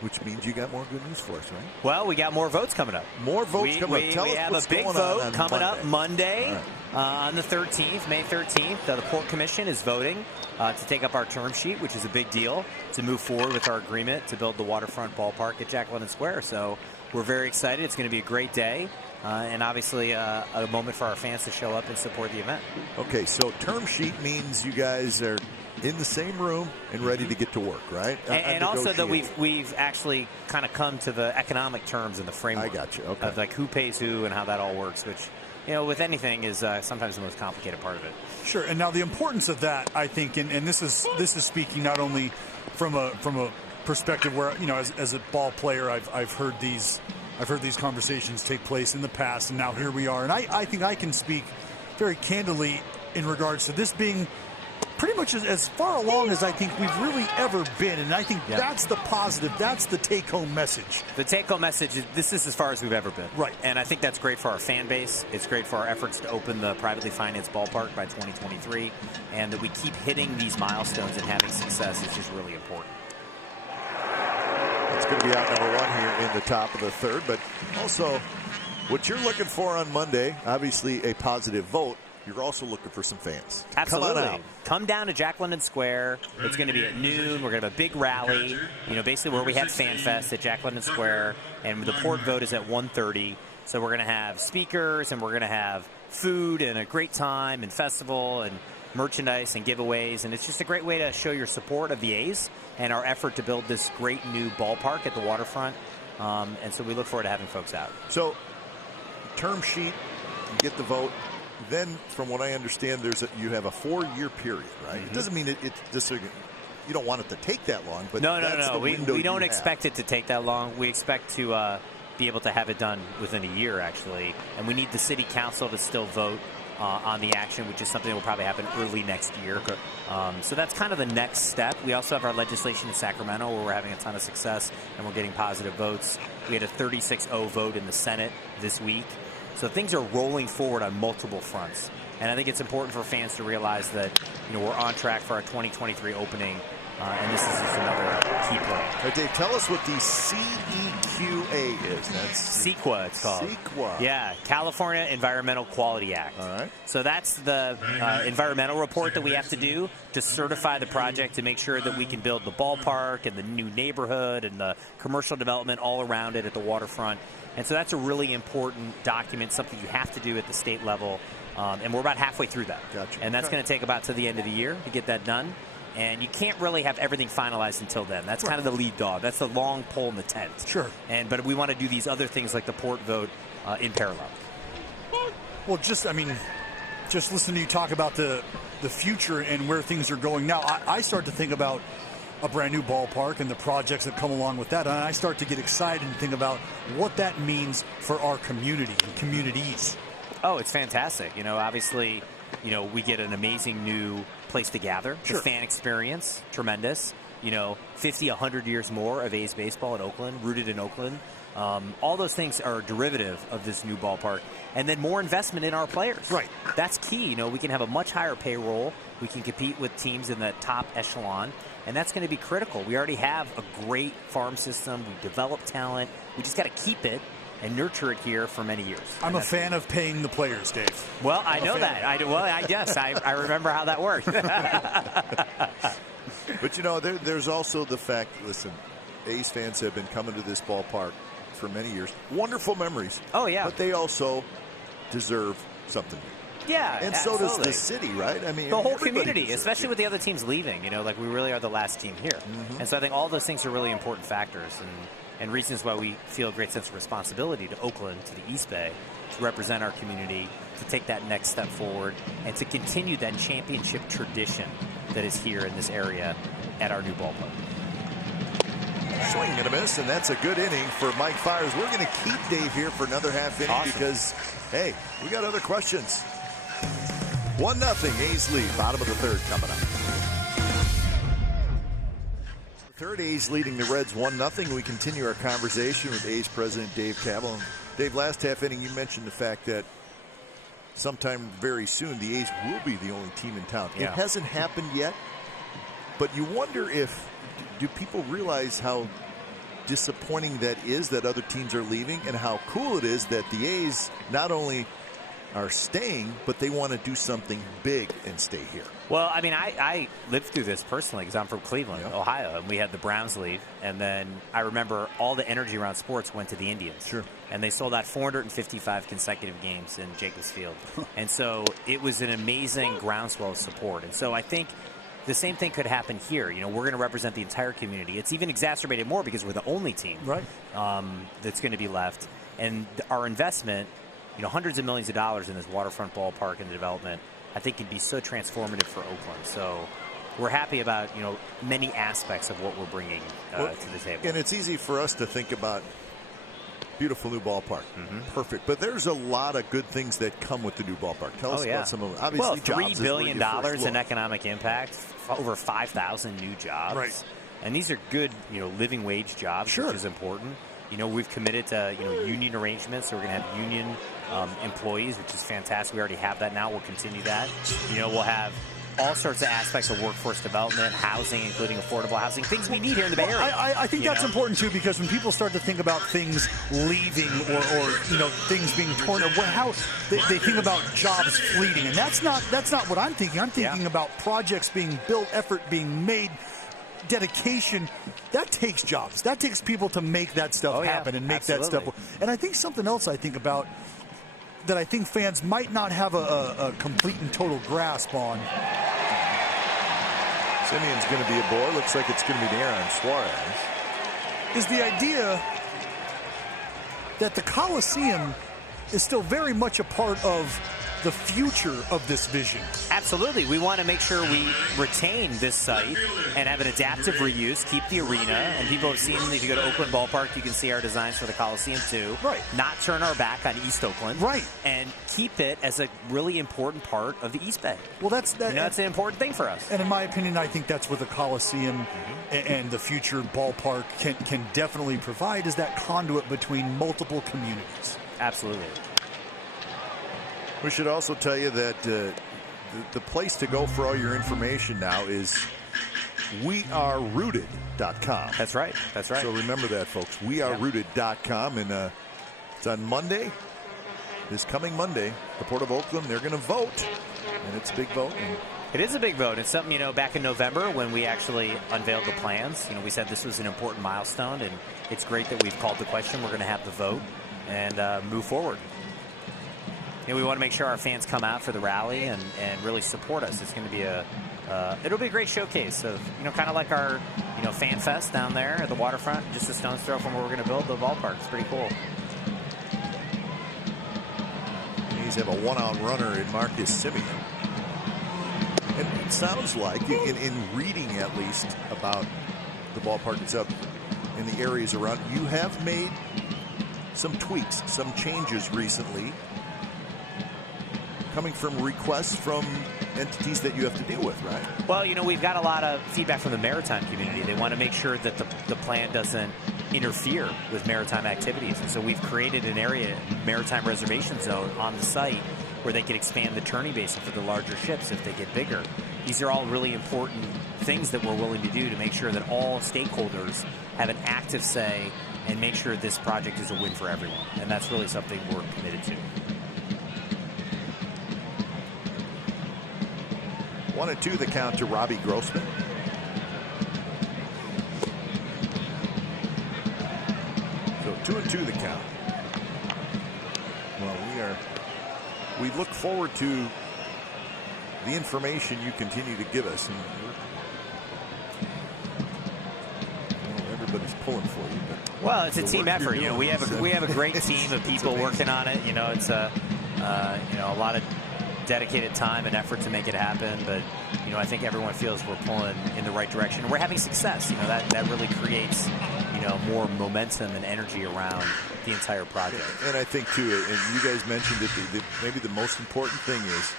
Which means you got more good news for us, right? Well, we got more votes coming up. More votes coming up. Tell us we have what's a big going vote on coming up Monday right. On the 13th, May 13th. The Port Commission is voting to take up our term sheet, which is a big deal, to move forward with our agreement to build the waterfront ballpark at Jack London Square. So we're very excited. It's going to be a great day. And obviously a moment for our fans to show up and support the event. Okay, so term sheet means you guys are in the same room and ready to get to work, right? And also that we've actually kind of come to the economic terms and the framework. I got you. Okay. Of like who pays who and how that all works, which, you know, with anything is sometimes the most complicated part of it. Sure. And now the importance of that, I think, and this is speaking not only from a perspective where, you know, as a ball player, I've heard these conversations take place in the past, and now here we are. And I think I can speak very candidly in regards to this being pretty much as far along as I think we've really ever been. And I think that's the positive. That's the take-home message. The take-home message is this is as far as we've ever been. Right. And I think that's great for our fan base. It's great for our efforts to open the privately financed ballpark by 2023. And that we keep hitting these milestones and having success is just really important. It's going to be out number one here in the top of the third, but also What you're looking for on Monday, obviously a positive vote. You're also looking for some fans. Absolutely. Come on out. Come down to Jack London Square. It's going to be at noon. We're going to have a big rally, basically where we had Fan Fest at Jack London Square, and the port vote is at 1:30. So we're going to have speakers, and we're going to have food and a great time and festival and merchandise and giveaways, and it's just a great way to show your support of the A's and our effort to build this great new ballpark at the waterfront. And so we look forward to having folks out. So, term sheet, you get the vote. Then, from what I understand, you have a 4-year period, right? It doesn't mean you don't want it to take that long, but no. We don't expect it to take that long. We expect to be able to have it done within a year, actually. And we need the city council to still vote on the action, which is something that will probably happen early next year. Okay. So that's kind of the next step. We also have our legislation in Sacramento where we're having a ton of success and we're getting positive votes. We had a 36-0 vote in the Senate this week. So things are rolling forward on multiple fronts. And I think it's important for fans to realize that we're on track for our 2023 opening. And this is just another key point. Dave, tell us what the CEQA is. That's CEQA, it's called. CEQA. Yeah, California Environmental Quality Act. All right. So that's the environmental report that we have to do to certify the project to make sure that we can build the ballpark and the new neighborhood and the commercial development all around it at the waterfront. And so that's a really important document, something you have to do at the state level. And we're about halfway through that. Gotcha. And that's going to take about to the end of the year to get that done. And you can't really have everything finalized until then. That's kind of the lead dog. That's the long pole in the tent. Sure. But we want to do these other things like the port vote in parallel. Well, just listening to you talk about the future and where things are going now, I start to think about a brand new ballpark and the projects that come along with that. And I start to get excited and think about what that means for our community and communities. Oh, it's fantastic. Obviously, we get an amazing new place to gather. Sure. The fan experience, tremendous. 50, 100 years more of A's baseball in Oakland, rooted in Oakland. All those things are a derivative of this new ballpark. And then more investment in our players. Right. That's key. We can have a much higher payroll. We can compete with teams in the top echelon. And that's going to be critical. We already have a great farm system. We develop talent. We just got to keep it and nurture it here for many years. I'm a fan of paying the players, Dave. Well, I know that. I remember how that worked. But, there's also the fact, listen, A's fans have been coming to this ballpark for many years. Wonderful memories. Oh, yeah. But they also deserve something new. Yeah, and absolutely. So does the city, right? I mean, the whole community, especially with the other teams leaving. We really are the last team here. And so I think all those things are really important factors and reasons why we feel a great sense of responsibility to Oakland, to the East Bay, to represent our community, to take that next step forward, and to continue that championship tradition that is here in this area at our new ballpark. Swing and a miss, and that's a good inning for Mike Fiers. We're going to keep Dave here for another half inning because, hey, we got other questions. 1-0 A's lead, bottom of the third coming up. Third, A's leading the Reds 1-0. We continue our conversation with A's president Dave Kaval. Dave, last half inning you mentioned the fact that sometime very soon the A's will be the only team in town. Yeah. It hasn't happened yet, but you wonder if do people realize how disappointing that is that other teams are leaving and how cool it is that the A's not only are staying, but they want to do something big and stay here. Well, I mean, I lived through this personally because I'm from Cleveland, Ohio, and we had the Browns leave. And then I remember all the energy around sports went to the Indians. Sure. And they sold out 455 consecutive games in Jacobs Field. And so it was an amazing groundswell of support. And so I think the same thing could happen here. We're going to represent the entire community. It's even exacerbated more because we're the only team that's going to be left. And our investment, hundreds of millions of dollars in this waterfront ballpark and the development, I think can be so transformative for Oakland. So we're happy about, many aspects of what we're bringing to the table. And it's easy for us to think about beautiful new ballpark. Perfect. But there's a lot of good things that come with the new ballpark. Tell us about some of them. Obviously, $3 billion in economic impact, over 5,000 new jobs. Right. And these are good, living wage jobs, which is important. We've committed to, union arrangements, so we're going to have union employees, which is fantastic. We already have that now. We'll continue that. We'll have all sorts of aspects of workforce development, housing, including affordable housing, things we need here in the Bay Area. I think that's important too, because when people start to think about things leaving or things being torn, how they think about jobs fleeting, and that's not what I'm thinking. I'm thinking about projects being built, effort being made, dedication. That takes jobs. That takes people to make that stuff happen and make that stuff. And I think something else I think about that I think fans might not have a complete and total grasp on. Simeon's going to be aboard. Looks like it's going to be Aaron Suarez. Is the idea that the Coliseum is still very much a part of the future of this vision. Absolutely. We want to make sure we retain this site and have an adaptive reuse, keep the arena, and people have seen, if you go to Oakland Ballpark, you can see our designs for the Coliseum too. Right. Not turn our back on East Oakland. Right. And keep it as a really important part of the East Bay. Well, that's an important thing for us. And in my opinion, I think that's what the Coliseum and the future ballpark can definitely provide, is that conduit between multiple communities. Absolutely. We should also tell you that the place to go for all your information now is wearerooted.com. That's right. That's right. So remember that, folks. Wearerooted.com. And it's on Monday, this coming Monday, the Port of Oakland, they're going to vote. And it's a big vote. It is a big vote. It's something, back in November when we actually unveiled the plans, we said this was an important milestone. And it's great that we've called the question. We're going to have the vote and move forward. We want to make sure our fans come out for the rally and really support us. It's going to be it'll be a great showcase of, kind of like our, fan fest down there at the waterfront, just a stone's throw from where we're going to build the ballpark. It's pretty cool. He's have a one-out runner in Marcus Simeon. And it sounds like, in reading at least about the ballpark itself, in the areas around, you have made some tweaks, some changes recently, coming from requests from entities that you have to deal with, right? Well, we've got a lot of feedback from the maritime community. They want to make sure that the plan doesn't interfere with maritime activities. And so we've created an area, maritime reservation zone on the site, where they can expand the turning basin for the larger ships if they get bigger. These are all really important things that we're willing to do to make sure that all stakeholders have an active say and make sure this project is a win for everyone. And that's really something we're committed to. 1-2 the count to Robbie Grossman. So 2-2 the count. Well, we look forward to the information you continue to give us, and everybody's pulling for you. Well, it's a team effort. We have a great team of people working on it. It's a lot of dedicated time and effort to make it happen, but I think everyone feels we're pulling in the right direction. We're having success. That really creates more momentum and energy around the entire project. And I think too, and you guys mentioned it, maybe the most important thing is,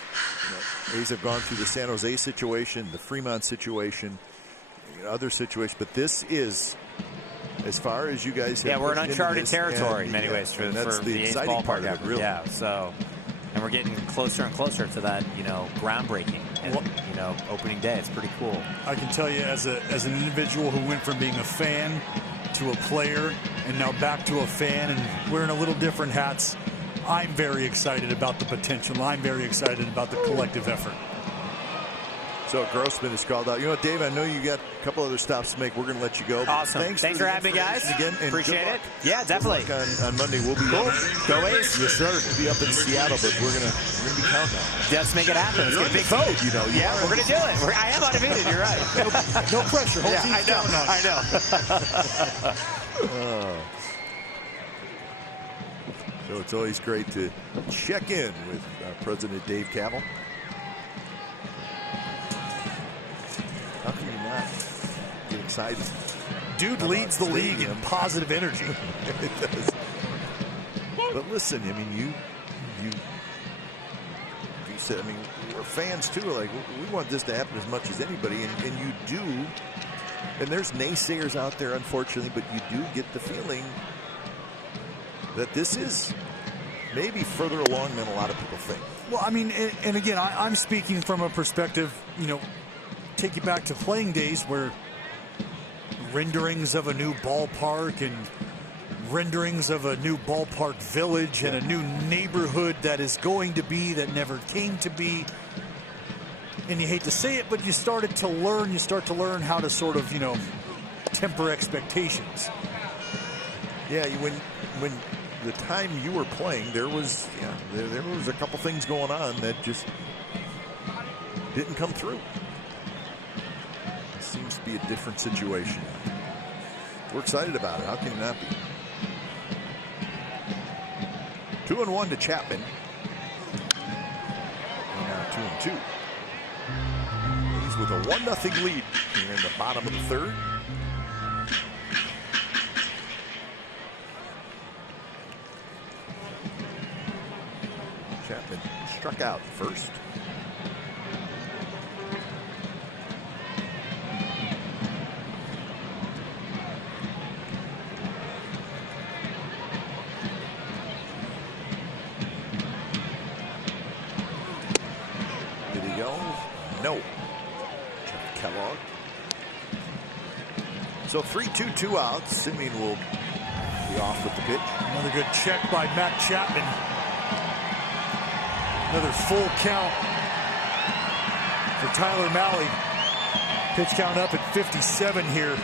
A's have gone through the San Jose situation, the Fremont situation, other situations, but this is, as far as you guys have, we're in uncharted territory in many ways for the A's ballpark part of it, really. Yeah, so. And we're getting closer and closer to that, groundbreaking and, opening day. It's pretty cool. I can tell you, as an individual who went from being a fan to a player and now back to a fan and wearing a little different hats, I'm very excited about the potential. I'm very excited about the collective effort. So Grossman is called out. Dave, I know you got a couple other stops to make. We're going to let you go. Awesome. Thanks for having me, guys. Again, and appreciate it. Yeah, definitely. On Monday, we'll be cool. Go A's. Yes, sir. We'll be up in Seattle, but we're gonna be counting on it. Let's make it happen. Let's get a big vote. Yeah, we're going to do it. I am undefeated. You're right. No pressure. Whole team's counting on it. I know. So it's always great to check in with President Dave Cavill. How can you not get excited? Dude leads the league in positive energy. It does. But listen, you said, we're fans too. Like, we want this to happen as much as anybody, and you do. And there's naysayers out there, unfortunately, but you do get the feeling that this is maybe further along than a lot of people think. Well, I mean, and again, I'm speaking from a perspective, take you back to playing days where renderings of a new ballpark and renderings of a new ballpark village and a new neighborhood that is going to be that never came to be. And you hate to say it, but you start to learn how to sort of, temper expectations. Yeah, when the time you were playing, there was a couple things going on that just didn't come through. It seems to be a different situation. We're excited about it. How can you not be? 2-1 to Chapman. And now 2-2. He's with a 1-0 lead here in the bottom of the third. Chapman struck out first. Did he go? No. Kellogg. So 3-2, 2 outs. Simeon will be off with the pitch. Another good check by Matt Chapman. Another full count for Tyler Mahle. Pitch count up at 57 here.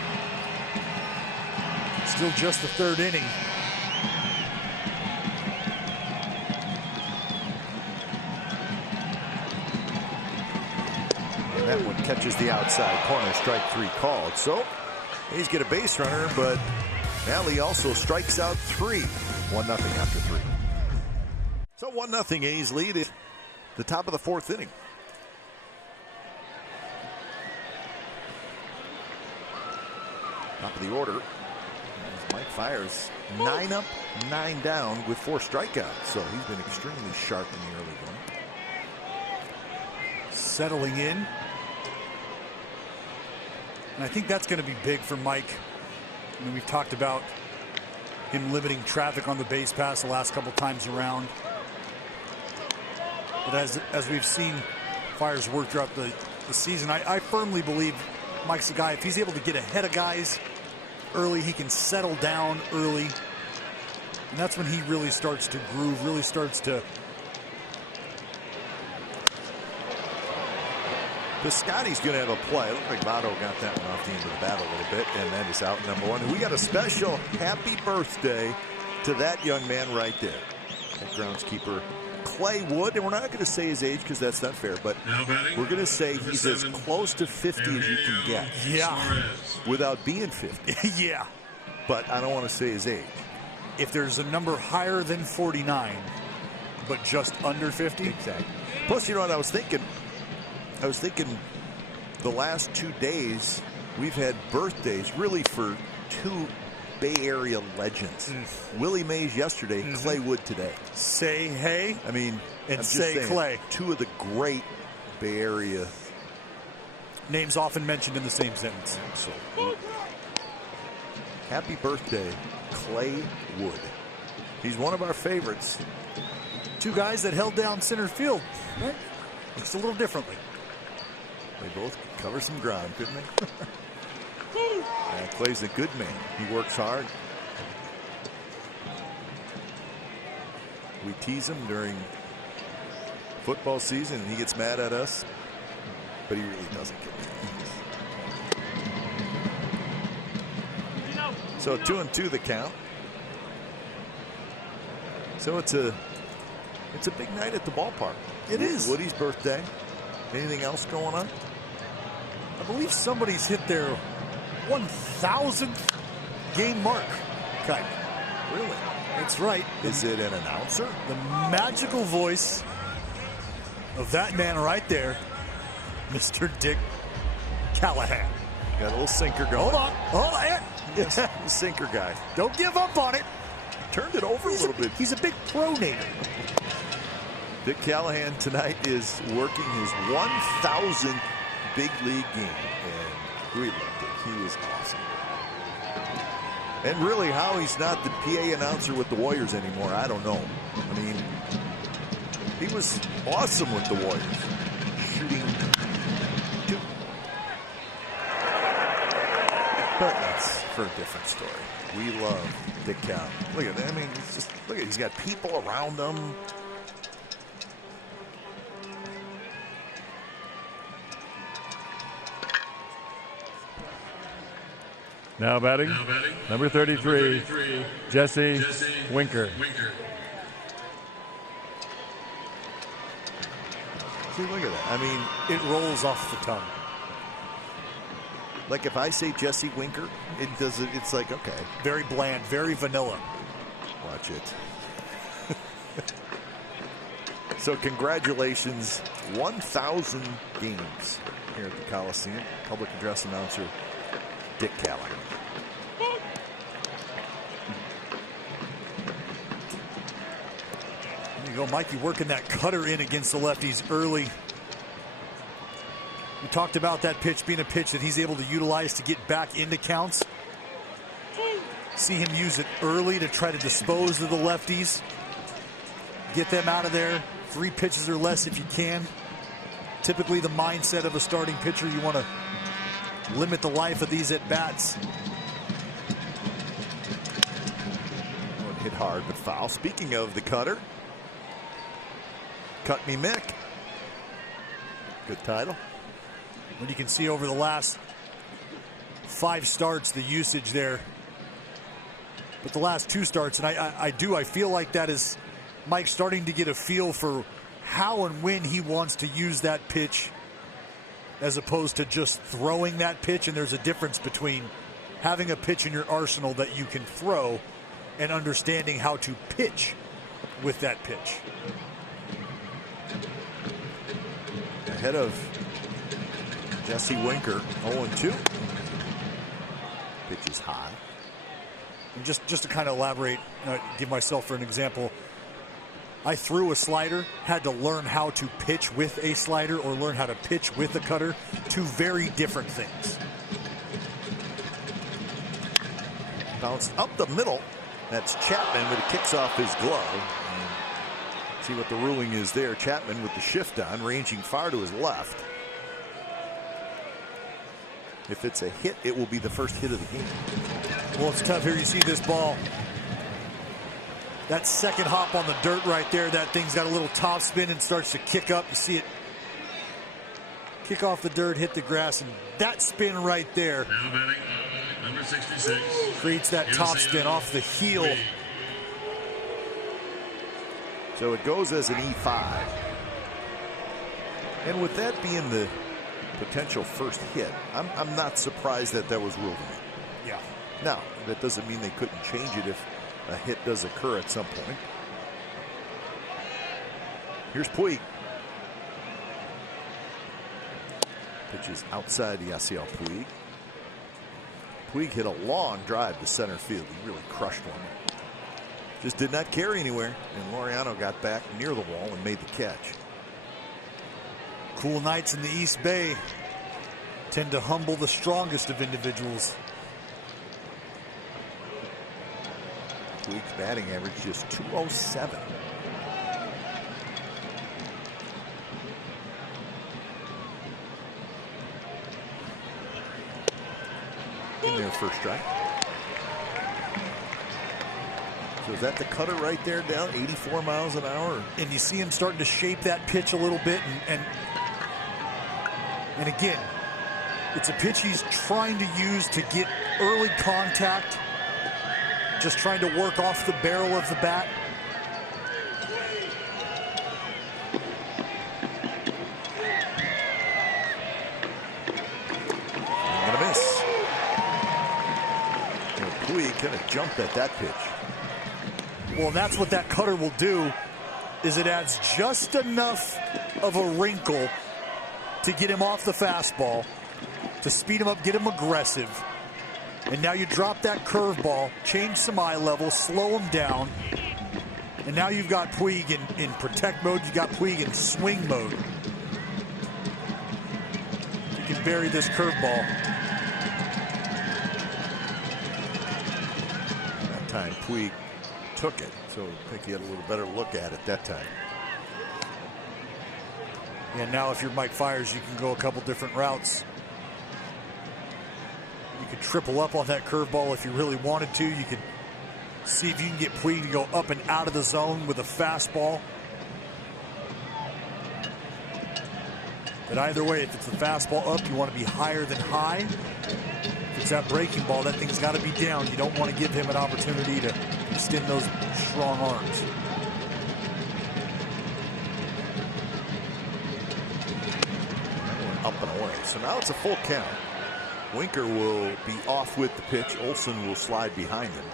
Still just the third inning. And that one catches the outside corner. Strike 3 called. So A's get a base runner, but Mahle also strikes out 3. 1-0 after 3. So 1-0 A's lead at the top of the fourth inning. Top of the order. Mike Fiers 9 up, 9 down with 4 strikeouts. So he's been extremely sharp in the early going. Settling in. And I think that's going to be big for Mike. I mean, we've talked about him limiting traffic on the base pass the last couple times around. But as we've seen Fiers work throughout the season, I firmly believe Mike's a guy, if he's able to get ahead of guys early, he can settle down early. And that's when he really starts to groove, really starts to... Piscotty's going to have a play. Looks like Votto got that one off the end of the bat a little bit, and that is out number 1. And we got a special happy birthday to that young man right there. That groundskeeper, Clay Wood. And we're not going to say his age because that's not fair, but we're going to say he's as close to 50 as you can get. Yeah. Without being 50. Yeah. But I don't want to say his age. If there's a number higher than 49, but just under 50. Exactly. Plus, you know what I was thinking? I was thinking the last 2 days we've had birthdays really for 2 Bay Area legends. Willie Mays yesterday, Clay Wood today. Say hey. I mean, and I'm say saying, Clay. 2 of the great Bay Area names often mentioned in the same sentence. So, happy birthday, Clay Wood. He's one of our favorites. 2 guys that held down center field. Right? It's a little differently. They both cover some ground, couldn't they? And Clay's a good man. He works hard. We tease him during football season, and he gets mad at us, but he really doesn't get mad. So 2-2 the count. So it's a big night at the ballpark. It is. Woody's birthday. Anything else going on? I believe somebody's hit their 1,000th game mark. Kuiper. Really? That's right. Is it an announcer? The magical voice of that man right there, Mr. Dick Callahan. Got a little sinker going. Hold on. Yes, sinker guy. Don't give up on it. Turned it over a little bit. He's a big pronator. Dick Callahan tonight is working his 1,000th big league game, and we loved it. He was awesome. And really, how he's not the PA announcer with the Warriors anymore, I don't know. I mean, he was awesome with the Warriors. Shooting 2. But that's for a different story. We love Dick Cal. Look at that. I mean, it's just, look at, he's got people around him. Now batting, number 33, Jesse Winker. See, look at that. I mean, It rolls off the tongue. like if I say Jesse Winker, it does it. It's like, okay, Very bland, very vanilla. watch it. So congratulations, 1,000 games here at the Coliseum. Public address announcer Dick Callahan. There you go, Mikey, working that cutter in against the lefties early. We talked about that pitch being a pitch that he's able to utilize to get back into counts. See him use it early to try to dispose of the lefties. Get them out of there. 3 pitches or less if you can. Typically the mindset of a starting pitcher, you want to limit the life of these at-bats. Hit hard but foul. Speaking of the cutter, Cut Me Mick. Good title. And you can see over the last 5 starts the usage there. But the last 2 starts, and I feel like that is Mike starting to get a feel for how and when he wants to use that pitch as opposed to just throwing that pitch. And there's a difference between having a pitch in your arsenal that you can throw and understanding how to pitch with that pitch. Ahead of Jesse Winker, 0-2. Pitch is high. And just to kind of elaborate, give myself for an example, I threw a slider, had to learn how to pitch with a slider or learn how to pitch with a cutter. 2 very different things. Bounced up the middle. That's Chapman, but it kicks off his glove. And see what the ruling is there. Chapman with the shift on, ranging far to his left. If it's a hit, it will be the first hit of the game. Well, it's tough here. You see this ball. That second hop on the dirt right there, that thing's got a little top spin and starts to kick up. You see it kick off the dirt, hit the grass, and that spin right there Now batting, number 66. creates that top spin off the heel. So it goes as an E5. And with that being the potential first hit, I'm not surprised that was ruled in. Yeah. Now, that doesn't mean they couldn't change it if a hit does occur at some point. Here's Puig. Pitch is outside the Yasiel Puig. Puig hit a long drive to center field. He really crushed one. Just did not carry anywhere. And Laureano got back near the wall and made the catch. Cool nights in the East Bay tend to humble the strongest of individuals. Puig's batting average just .207. In their first strike. So is that the cutter right there down 84 miles an hour? And you see him starting to shape that pitch a little bit. And again, it's a pitch he's trying to use to get early contact. Just trying to work off the barrel of the bat. And a miss. Puig kind of jumped at that pitch. Well, that's what that cutter will do, is it adds just enough of a wrinkle to get him off the fastball, to speed him up, get him aggressive. And now you drop that curveball, change some eye level, slow him down. And now you've got Puig in protect mode. You've got Puig in swing mode. You can bury this curveball. time Puig took it. So I think he had a little better look at it that time. And now if you're Mike Fiers, you can go a couple different routes. You could triple up on that curveball if you really wanted to. You could see if you can get Puig to go up and out of the zone with a fastball. But either way, if it's the fastball up, you want to be higher than high. If it's that breaking ball, that thing's got to be down. You don't want to give him an opportunity to extend those strong arms. Up and away. So now it's a full count. Winker will be off with the pitch. Olsen will slide behind him.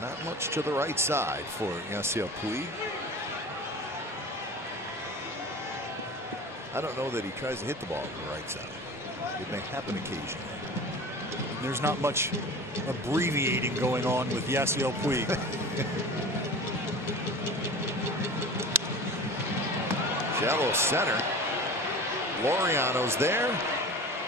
Not much to the right side for Yasiel Puig. I don't know that he tries to hit the ball to the right side. It may happen occasionally. There's not much abbreviating going on with Yasiel Puig. Shallow center. Laureano's there.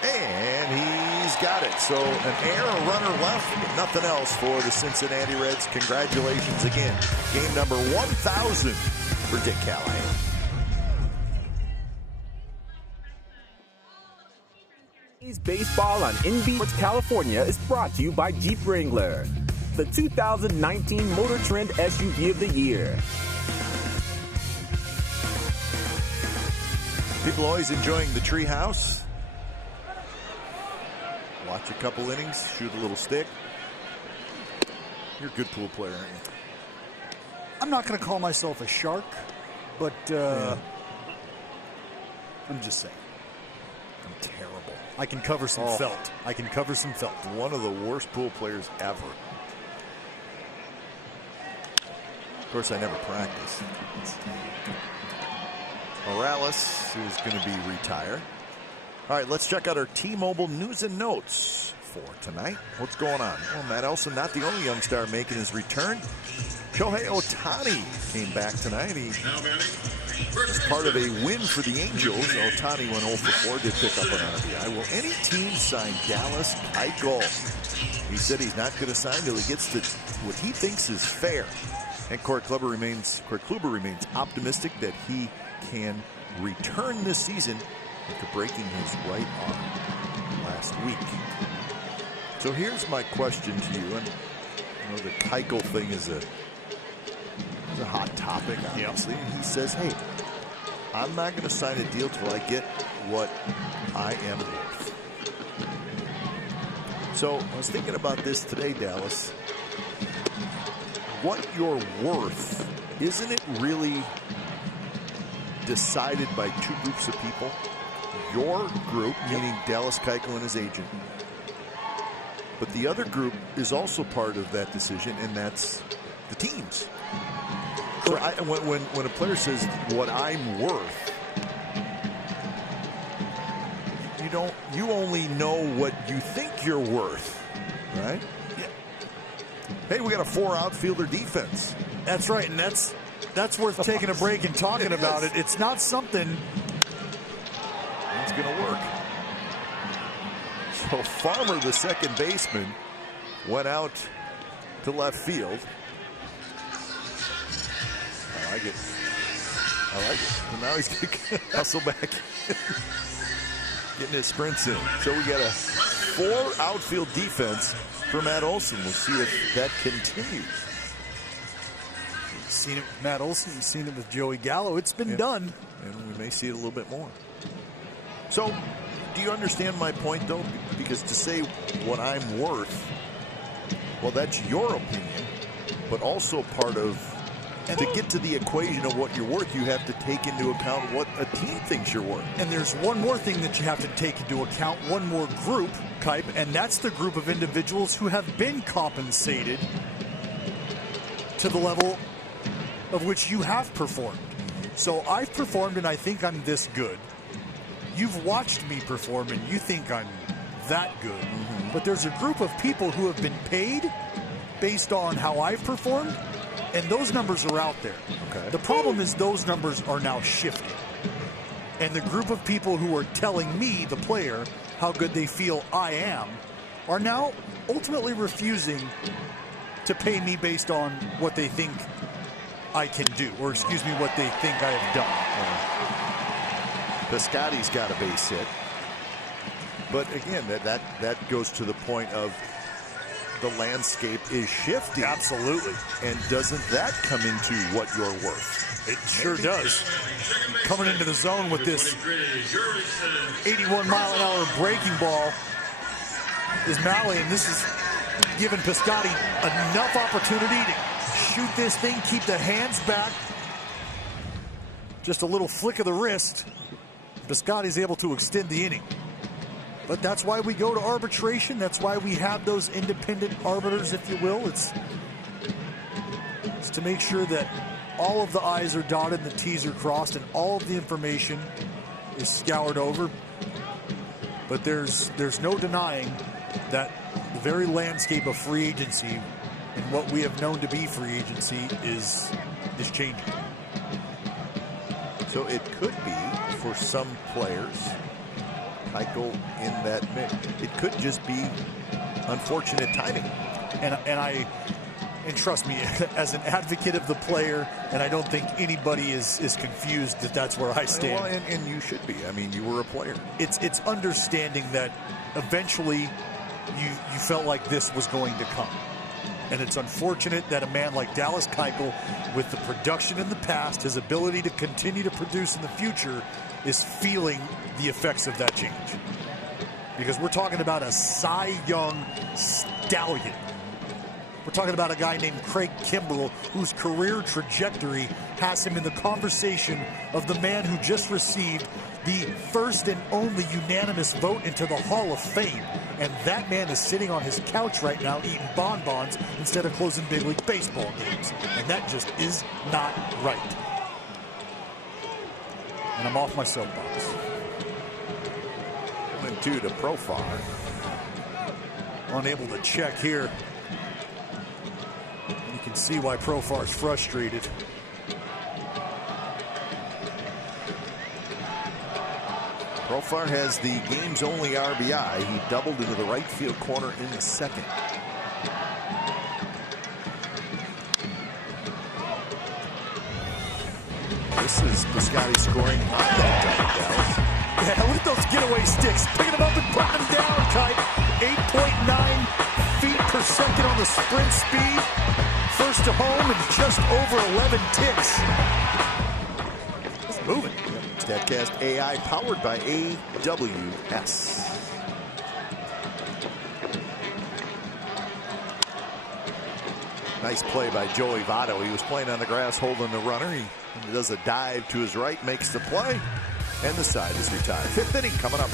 And he's got it. So an air, a runner left, but nothing else for the Cincinnati Reds. Congratulations again. Game number 1,000 for Dick Callahan. Baseball on NBC Sports California is brought to you by Jeep Wrangler, the 2019 Motor Trend SUV of the year. People always enjoying the treehouse. Watch a couple innings, shoot a little stick. You're a good pool player, aren't you? I'm not going to call myself a shark, but I'm just saying. I'm terrible. I can cover some felt. I can cover some felt. One of the worst pool players ever. Of course, I never practice. Morales is going to be retired. All right, let's check out our T-Mobile news and notes for tonight. What's going on? Well, Matt Elson, not the only young star making his return. Shohei Ohtani came back tonight. He was part of a win for the Angels. Ohtani went 0 for 4, did pick up an RBI. Will any team sign Dallas Keuchel? He said he's not going to sign till he gets to what he thinks is fair. And Corey Kluber remains optimistic that he can return this season after breaking his right arm last week. So here's my question to you. And you know, the Keuchel thing is a hot topic, obviously. And he says, hey, I'm not going to sign a deal till I get what I am worth. So I was thinking about this today, Dallas. What you're worth, isn't it really decided by two groups of people? Your group, meaning Dallas Keuchel and his agent. But the other group is also part of that decision, and that's the teams. So when a player says what I'm worth, you only know what you think you're worth, right? Yeah. Hey, we got a 4 outfielder defense. That's right, and that's worth taking a break and talking about it. It's not something that's going to work. So Farmer, the second baseman, went out to left field. I like it. And now he's going to hustle back in. Getting his sprints in. So we got a 4 outfield defense for Matt Olson. We'll see if that continues. You've seen it with Matt Olson. You've seen it with Joey Gallo. It's been done. And we may see it a little bit more. So do you understand my point, though? Because to say what I'm worth, well, that's your opinion, but also part of, and to get to the equation of what you're worth, you have to take into account what a team thinks you're worth. And there's one more thing that you have to take into account, one more group, Kuip, and that's the group of individuals who have been compensated to the level of which you have performed. So I've performed and I think I'm this good. You've watched me perform and you think I'm that good. Mm-hmm. But there's a group of people who have been paid based on how I've performed, and those numbers are out there. Okay. The problem is those numbers are now shifting. And the group of people who are telling me, the player, how good they feel I am, are now ultimately refusing to pay me based on what they think I can do, or excuse me, what they think I have done. Piscotty's got a base hit. But again, that goes to the point of the landscape is shifting. Absolutely. And doesn't that come into what you're worth? It sure does. Coming into the zone with this 81-mile-an-hour breaking ball is Mahle, and this is giving Piscotty enough opportunity to shoot this thing, keep the hands back. Just a little flick of the wrist. Piscotty's able to extend the inning. But that's why we go to arbitration. That's why we have those independent arbiters, if you will. It's to make sure that all of the I's are dotted and the T's are crossed and all of the information is scoured over. But there's no denying that the very landscape of free agency and what we have known to be free agency is changing. So it could be for some players, Keuchel in that mix. It could just be unfortunate timing. And trust me, as an advocate of the player, and I don't think anybody is confused that that's where I stand. Well, and you should be. I mean, you were a player. It's understanding that eventually you felt like this was going to come. And it's unfortunate that a man like Dallas Keuchel, with the production in the past, his ability to continue to produce in the future, is feeling the effects of that change. Because we're talking about a Cy Young stallion. We're talking about a guy named Craig Kimbrell, whose career trajectory has him in the conversation of the man who just received the first and only unanimous vote into the Hall of Fame. And that man is sitting on his couch right now eating bonbons instead of closing big league baseball games. And that just is not right. And I'm off my soapbox. 1-2 to Profar. Unable to check here. You can see why Profar's frustrated. Profar has the game's only RBI. He doubled into the right field corner in the second. This is Piscotty scoring on that double, Dallas. Yeah, look at those getaway sticks. Picking them up and putting them down, Kite. 8.9 feet per second on the sprint speed. First to home and just over 11 ticks. It's moving. StatCast AI powered by AWS. Nice play by Joey Votto. He was playing on the grass holding the runner. He does a dive to his right, makes the play, and the side is retired. Fifth inning coming up.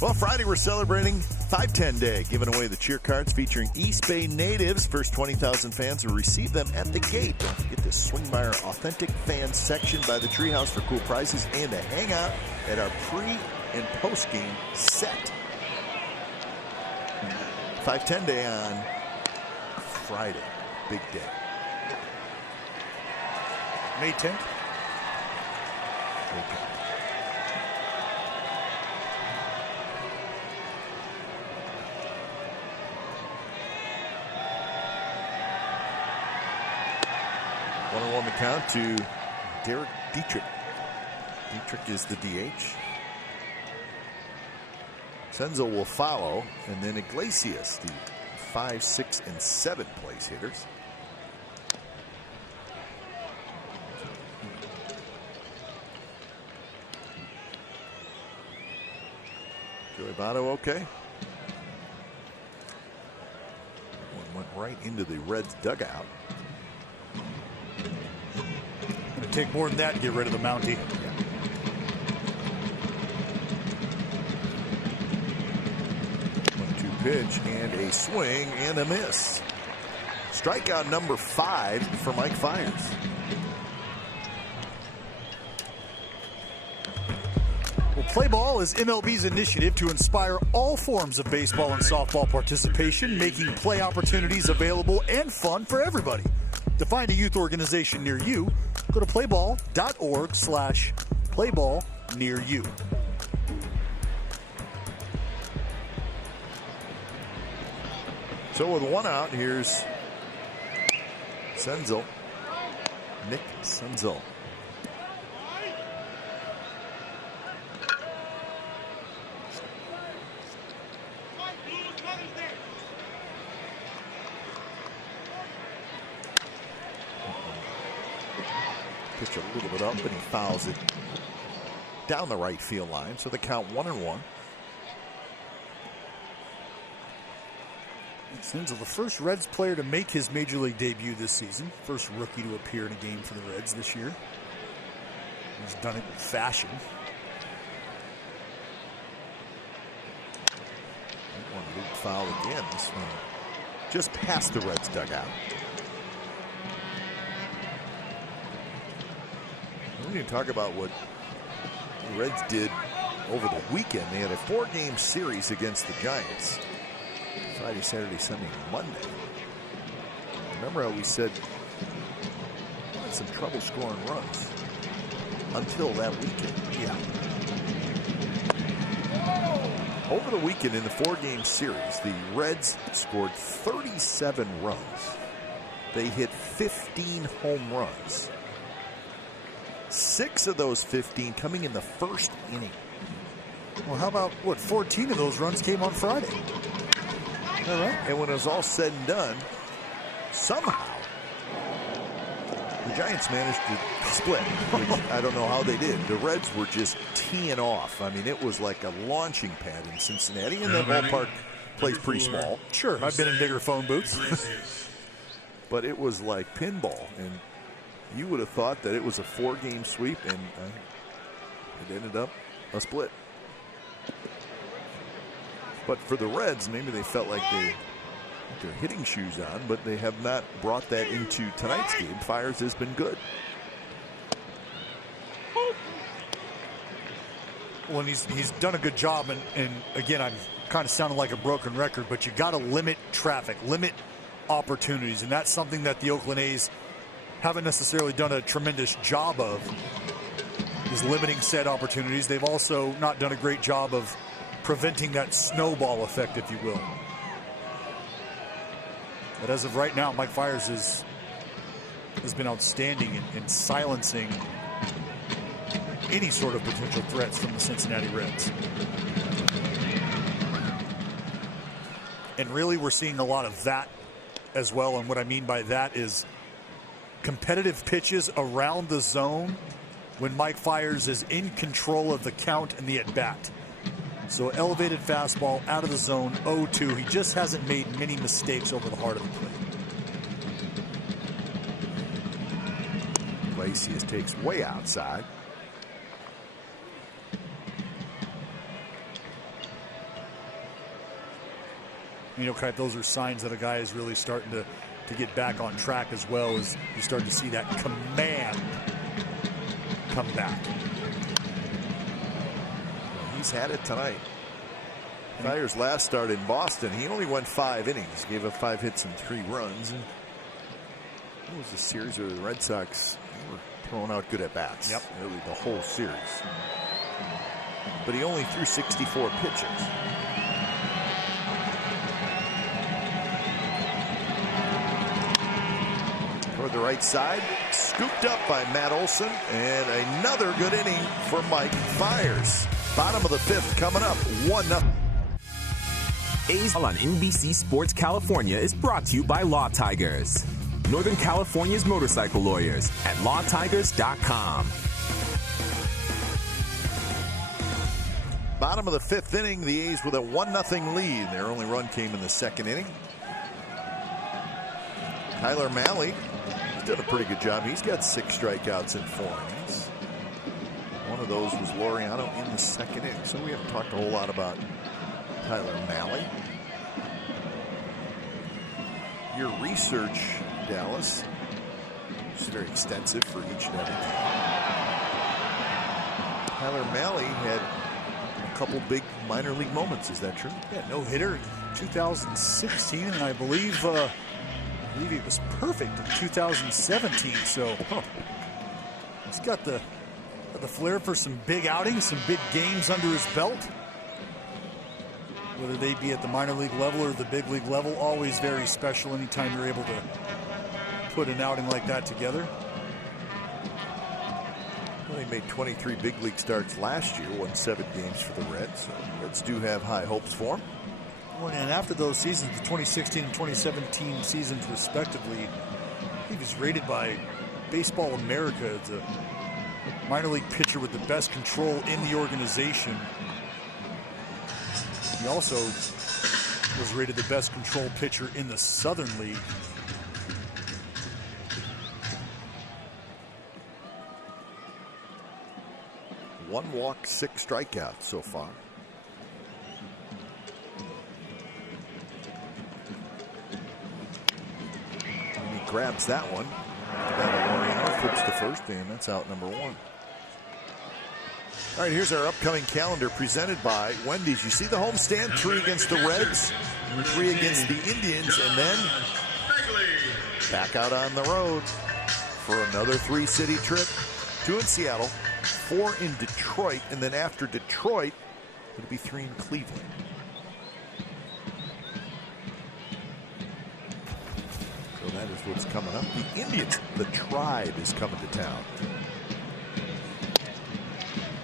Well, Friday we're celebrating 510 Day, giving away the cheer cards featuring East Bay natives. First 20,000 fans will receive them at the gate. Don't forget to swing by our authentic fan section by the treehouse for cool prizes and to hang out at our pre- and post-game set. 510 Day on Friday. Big day. May 10th. May 10th. On the count to Derek Dietrich. Dietrich is the DH. Senzel will follow, and then Iglesias, the 5, 6, and 7 place hitters. Joey Votto okay. One went right into the Reds dugout. Take more than that to get rid of the Mountie. 1-2 pitch and a swing and a miss. Strikeout number 5 for Mike Fiers. Well, Play Ball is MLB's initiative to inspire all forms of baseball and softball participation, making play opportunities available and fun for everybody. To find a youth organization near you, go to playball.org/playballnearyou. So with one out, here's Senzel. Nick Senzel. Pitch a little bit up, and he fouls it down the right field line. So the count 1-1. Senzel, the first Reds player to make his major league debut this season. First rookie to appear in a game for the Reds this year. He's done it with fashion. One big foul again. This one just past the Reds dugout. We need to talk about what the Reds did over the weekend. They had a 4-game series against the Giants. Friday, Saturday, Sunday, Monday. Remember how we said we had some trouble scoring runs until that weekend? Yeah. Over the weekend in the 4-game series, the Reds scored 37 runs. They hit 15 home runs. 6 of those 15 coming in the first inning. Well, how about, 14 of those runs came on Friday? All right. And when it was all said and done, somehow the Giants managed to split, which I don't know how they did. The Reds were just teeing off. I mean, it was like a launching pad in Cincinnati, and that ballpark plays pretty small. Sure, I've been in bigger phone booths. But it was like pinball, and you would have thought that it was a 4-game sweep, and it ended up a split. But for the Reds, maybe they felt like they had their hitting shoes on, but they have not brought that into tonight's game. Fiers has been good. Well, and he's done a good job, and again, I'm kind of sounding like a broken record, but you got to limit traffic, limit opportunities, and that's something that the Oakland A's haven't necessarily done a tremendous job of, is limiting said opportunities. They've also not done a great job of preventing that snowball effect, if you will. But as of right now, Mike Fiers has been outstanding in silencing any sort of potential threats from the Cincinnati Reds. And really, we're seeing a lot of that as well. And what I mean by that is competitive pitches around the zone when Mike Fiers is in control of the count and the at-bat. So elevated fastball out of the zone, 0-2. He just hasn't made many mistakes over the heart of the plate. Iglesias takes way outside. You know, Kai, those are signs that a guy is really starting to get back on track, as well as you start to see that command come back. He's had it tonight. Fiers last start in Boston, he only went 5 innings, gave up 5 hits and 3 runs. And it was a series where the Red Sox were throwing out good at bats. Yep. Really the whole series. But he only threw 64 pitches. Toward the right side, scooped up by Matt Olson, and another good inning for Mike Fiers. Bottom of the 5th coming up, 1-0. A's on NBC Sports California is brought to you by Law Tigers, Northern California's motorcycle lawyers at lawtigers.com. Bottom of the 5th inning, the A's with a 1-0 lead. Their only run came in the 2nd inning. Tyler Mahle, he's done a pretty good job. He's got 6 strikeouts in 4 innings. One of those was Laureano in the 2nd inning. So we haven't talked a whole lot about Tyler Mahle. Your research, Dallas, is very extensive for each and every team. Tyler Mahle had a couple big minor league moments. Is that true? Yeah, no hitter in 2016, and I believe I believe he was perfect in 2017. So he's got the flair for some big outings, some big games under his belt. Whether they be at the minor league level or the big league level, always very special anytime you're able to put an outing like that together. Well, he made 23 big league starts last year, won 7 games for the Reds. So the Reds do have high hopes for him. Well, and after those seasons, the 2016 and 2017 seasons respectively, he was rated by Baseball America as a minor league pitcher with the best control in the organization. He also was rated the best control pitcher in the Southern League. One walk, 6 strikeouts so far. And he grabs that one. Flips to first, and that's out number 1. All right, here's our upcoming calendar presented by Wendy's. You see the homestand, 3 against the Reds, 3 against the Indians, and then back out on the road for another 3-city trip. 2 in Seattle, 4 in Detroit, and then after Detroit, it'll be 3 in Cleveland. So that is what's coming up. The Indians, the Tribe, is coming to town.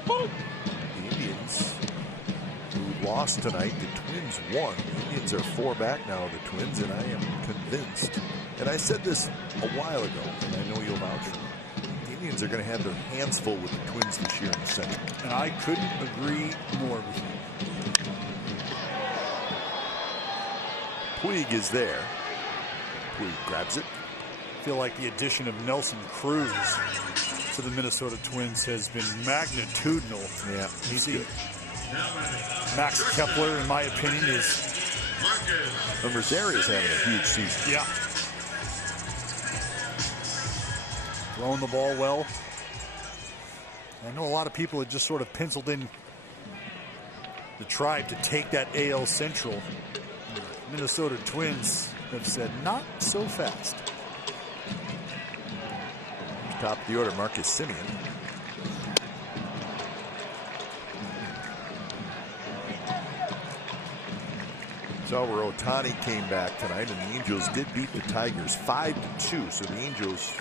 The Indians, who lost tonight, the Twins won. The Indians are 4 back now, the Twins, and I am convinced. And I said this a while ago, and I know you'll vouch for me. The Indians are going to have their hands full with the Twins this year in the Central. And I couldn't agree more with you. Puig is there. Puig grabs it. I feel like the addition of Nelson Cruz to the Minnesota Twins has been magnitudinal. Yeah, he's good. Max Kepler, in my opinion, is... And Rosario's having a huge season. Yeah. Throwing the ball well. I know a lot of people had just sort of penciled in the Tribe to take that AL Central. Minnesota Twins have said, not so fast. Top of the order, Marcus Semien. So where Ohtani came back tonight, and the Angels did beat the Tigers 5-2. So the Angels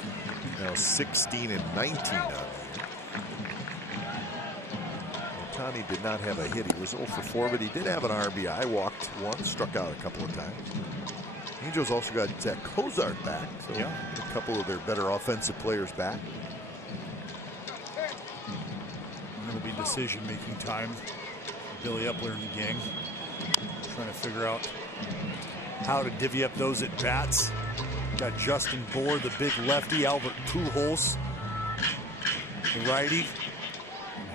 now 16 and 19 on. Ohtani did not have a hit. He was 0 for 4, but he did have an RBI. Walked once, struck out a couple of times. Angels also got Zach Cozart back. So yeah, a couple of their better offensive players back. It'll be decision-making time. Billy Epler in the gang, trying to figure out how to divvy up those at-bats. Got Justin Bohr, the big lefty, Albert Pujols, the righty.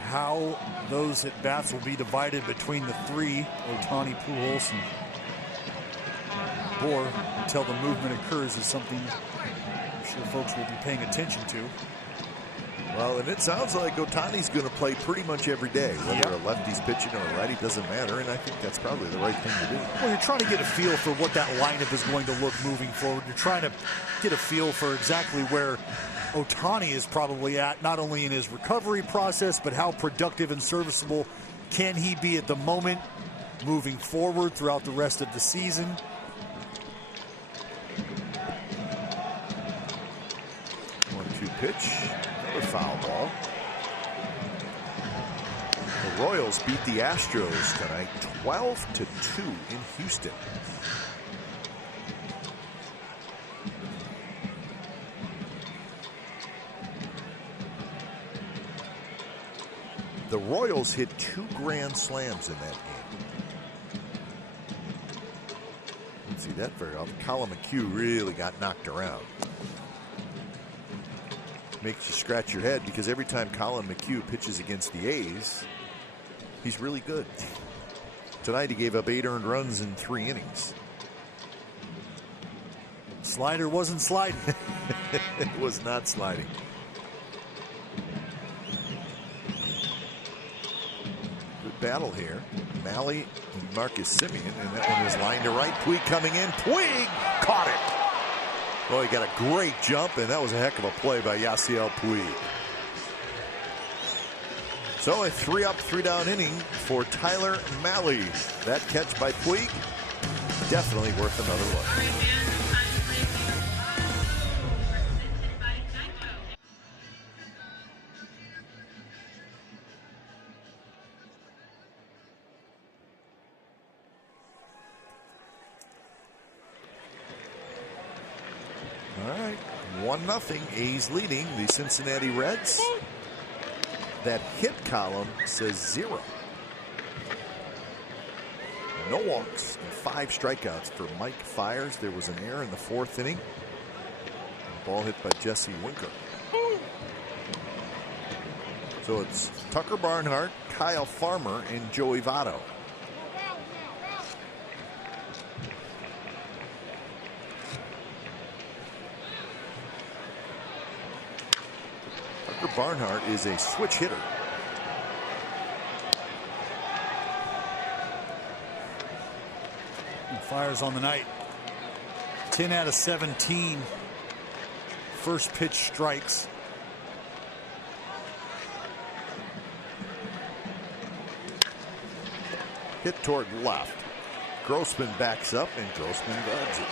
How those at-bats will be divided between the 3, Ohtani, Pujols, and Bohr, until the movement occurs, is something I'm sure folks will be paying attention to. Well, and it sounds like Ohtani's going to play pretty much every day, whether a lefty's pitching or a righty, doesn't matter, and I think that's probably the right thing to do. Well, you're trying to get a feel for what that lineup is going to look moving forward. You're trying to get a feel for exactly where Ohtani is probably at, not only in his recovery process, but how productive and serviceable can he be at the moment moving forward throughout the rest of the season. 1-2 pitch. Another foul ball. The Royals beat the Astros tonight 12-2 in Houston. The Royals hit 2 grand slams in that game. Don't see that very often. Colin McHugh really got knocked around. Makes you scratch your head, because every time Colin McHugh pitches against the A's, he's really good. Tonight he gave up 8 earned runs in 3 innings. Slider wasn't sliding. It was not sliding. Good battle here. Malley and Marcus Semien, and that one was lined to right. Puig coming in. Puig caught it. Well, he got a great jump, and that was a heck of a play by Yasiel Puig. So a 3-up, 3-down inning for Tyler Mahle. That catch by Puig, definitely worth another look. All right, 1-0. A's leading the Cincinnati Reds. That hit column says 0. No walks and 5 strikeouts for Mike Fiers. There was an error in the 4th inning. Ball hit by Jesse Winker. So it's Tucker Barnhart, Kyle Farmer, and Joey Votto. Tucker Barnhart is a switch hitter. Fiers on the night. 10 out of 17. First pitch strikes. Hit toward left. Grossman backs up, and Grossman grabs it.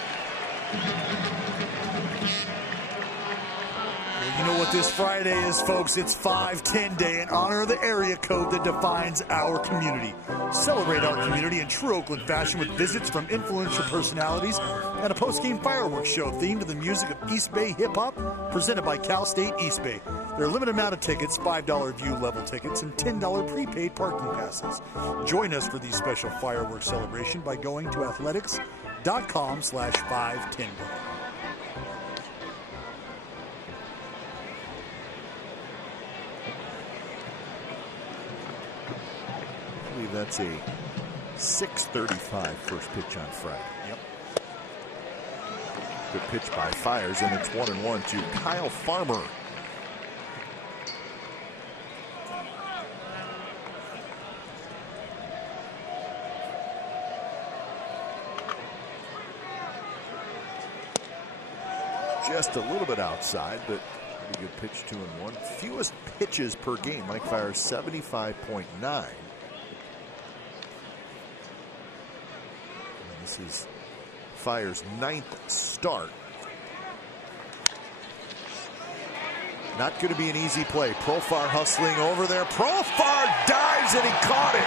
You know what this Friday is, folks? It's 5-10 Day in honor of the area code that defines our community. Celebrate our community in true Oakland fashion with visits from influential personalities and a post-game fireworks show themed to the music of East Bay hip-hop presented by Cal State East Bay. There are a limited amount of tickets, $5 view level tickets, and $10 prepaid parking passes. Join us for these special fireworks celebration by going to athletics.com/510day. That's a 6:35 first pitch on Friday. Yep. Good pitch by Fiers, and it's 1-1 to Kyle Farmer. Just a little bit outside, but pretty good pitch, 2-1. Fewest pitches per game. Mike Fiers 75.9. This is Fiers' 9th start. Not going to be an easy play. Profar hustling over there. Profar dives, and he caught it.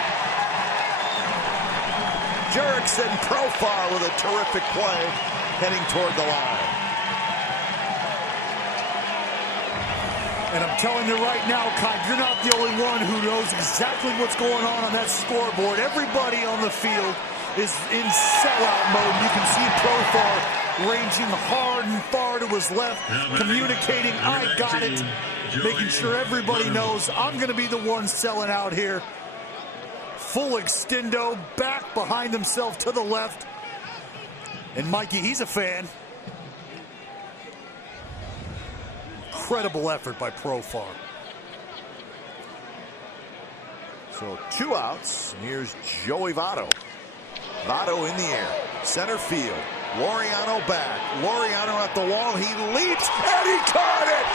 Jurickson Profar with a terrific play heading toward the line. And I'm telling you right now, Kai, you're not the only one who knows exactly what's going on that scoreboard. Everybody on the field is in sellout mode. You can see Profar ranging hard and far to his left, communicating, I got it, making sure everybody knows I'm going to be the one selling out here. Full extendo, back behind himself to the left. And Mikey, he's a fan. Incredible effort by Profar. So 2 outs, and here's Joey Votto. Votto in the air, center field. Laureano back. Laureano at the wall. He leaps, and he caught it!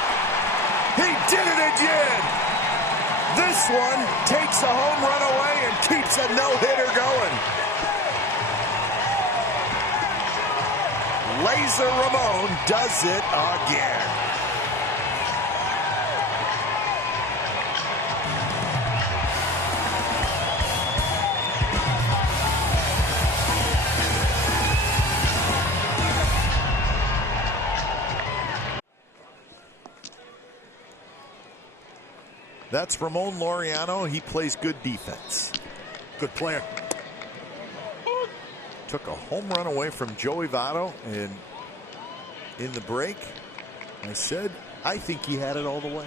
He did it again! This one takes a home run away and keeps a no-hitter going. Laser Ramon does it again. That's Ramon Laureano. He plays good defense. Good player. Took a home run away from Joey Votto, and in the break, I said, I think he had it all the way.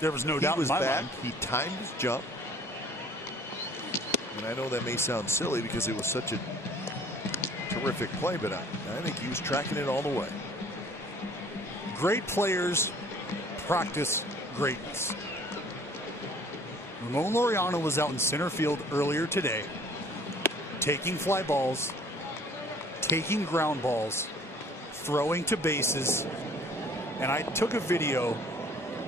There was no doubt in my mind. He He timed his jump. And I know that may sound silly because it was such a terrific play, but I think he was tracking it all the way. Great players practice greatness. Ramon Laureano was out in center field earlier today, taking fly balls, taking ground balls, throwing to bases, and I took a video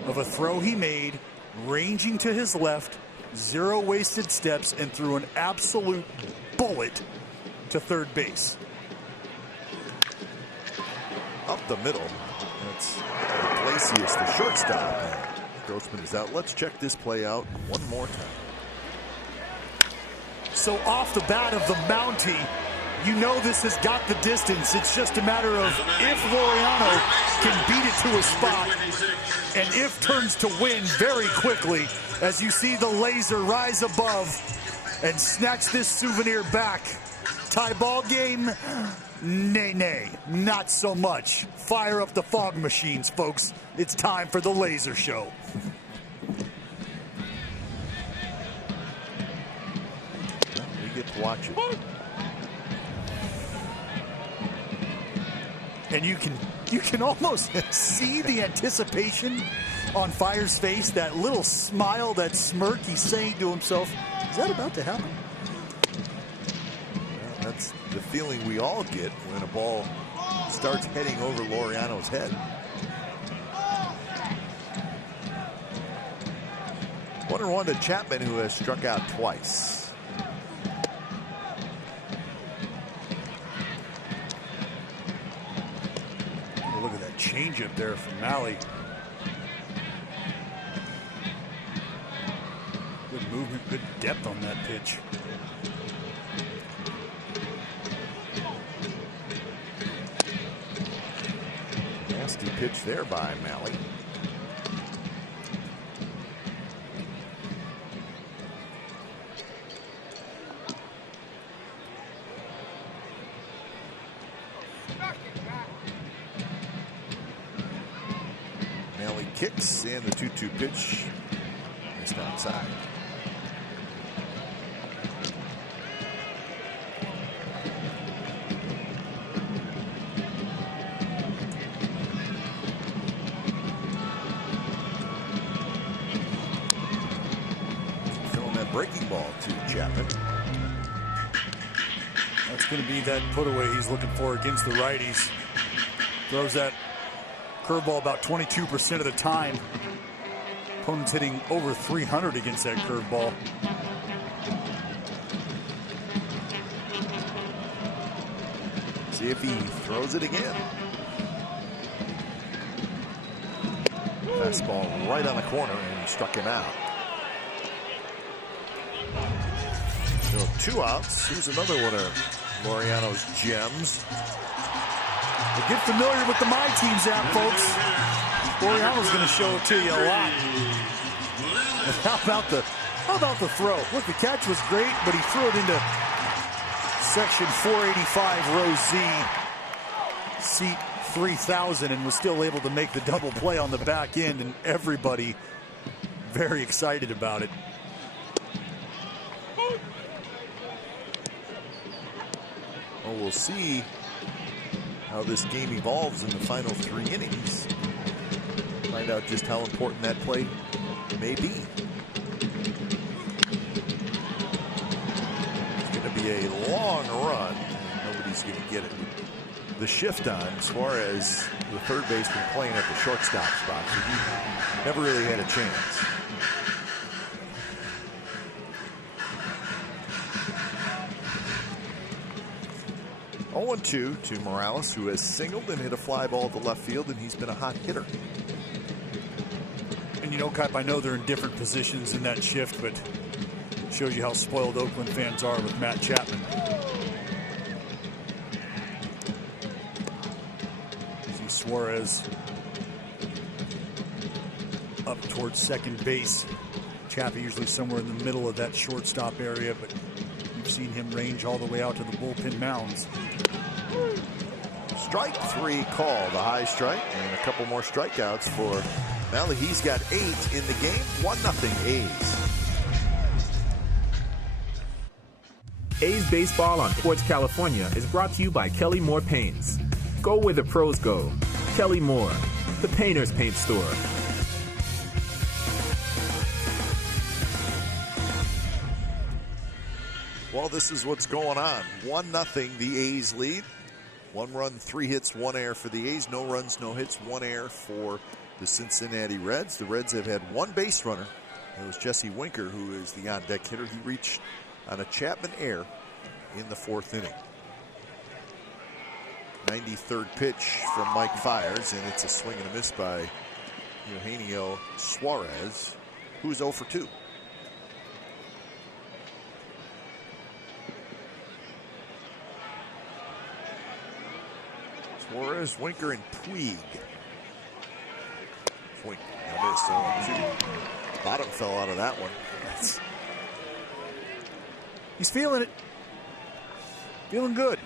of a throw he made, ranging to his left, 0 wasted steps, and threw an absolute bullet to third base. Up the middle. That's Iglesias, the shortstop. Grossman is out. Let's check this play out one more time. So off the bat of the Mountie, you know this has got the distance. It's just a matter of if Laureano can beat it to a spot, and if turns to win very quickly, as you see the laser rise above and snatch this souvenir back. Tie ball game? Nay, not so much. Fire up the fog machines, folks. It's time for the laser show. We get to watch it. And you can almost see the anticipation on Fiers' face, that little smile, that smirk. He's saying to himself, is that about to happen? Well, that's the feeling we all get when a ball starts heading over Laureano's head. 1-1 to Chapman, who has struck out twice. Look at that changeup there from Malley. Good movement, good depth on that pitch. Nasty pitch there by Malley. Malley kicks, and the 2-2 pitch missed outside. Throwing that breaking ball to Chapman. That's going to be that put away he's looking for against the righties. Throws that curveball about 22% of the time. Opponent's hitting over 300 against that curveball. See if he throws it again. Fastball right on the corner, and he struck him out. So 2 outs. Here's another one of Laureano's gems. But get familiar with the My Teams app, folks. Laureano's going to show it to you a lot. And how about the throw? Look, the catch was great, but he threw it into section 485, row Z, seat 3000, and was still able to make the double play on the back end, and everybody very excited about it. Well, we'll see how this game evolves in the final 3 innings. Find out just how important that play may be. It's going to be a long run. Nobody's going to get it. The shift on Suarez, the third baseman, playing at the shortstop spot, so he never really had a chance. Oh, 0-2 to Morales, who has singled and hit a fly ball to left field, and he's been a hot hitter. And you know, Kuip, I know they're in different positions in that shift, but it shows you how spoiled Oakland fans are with Matt Chapman. See Suarez up towards second base. Chappie usually somewhere in the middle of that shortstop area, but you've seen him range all the way out to the bullpen mounds. Strike 3 call, the high strike, and a couple more strikeouts for Malley. He's got 8 in the game. 1-0 A's. A's Baseball on Sports California is brought to you by Kelly Moore Paints. Go where the pros go. Kelly Moore, the painter's paint store. Well, this is what's going on. 1-0 the A's lead. 1 run, 3 hits, 1 error for the A's. No runs, no hits, 1 error for the Cincinnati Reds. The Reds have had 1 base runner. It was Jesse Winker, who is the on-deck hitter. He reached on a Chapman error in the 4th inning. 93rd pitch from Mike Fiers, and it's a swing and a miss by Eugenio Suarez, who is 0 for 2. Suarez, Winker, and Puig. Swing and a miss. 0-2. Bottom fell out of that one. He's feeling it. Feeling good.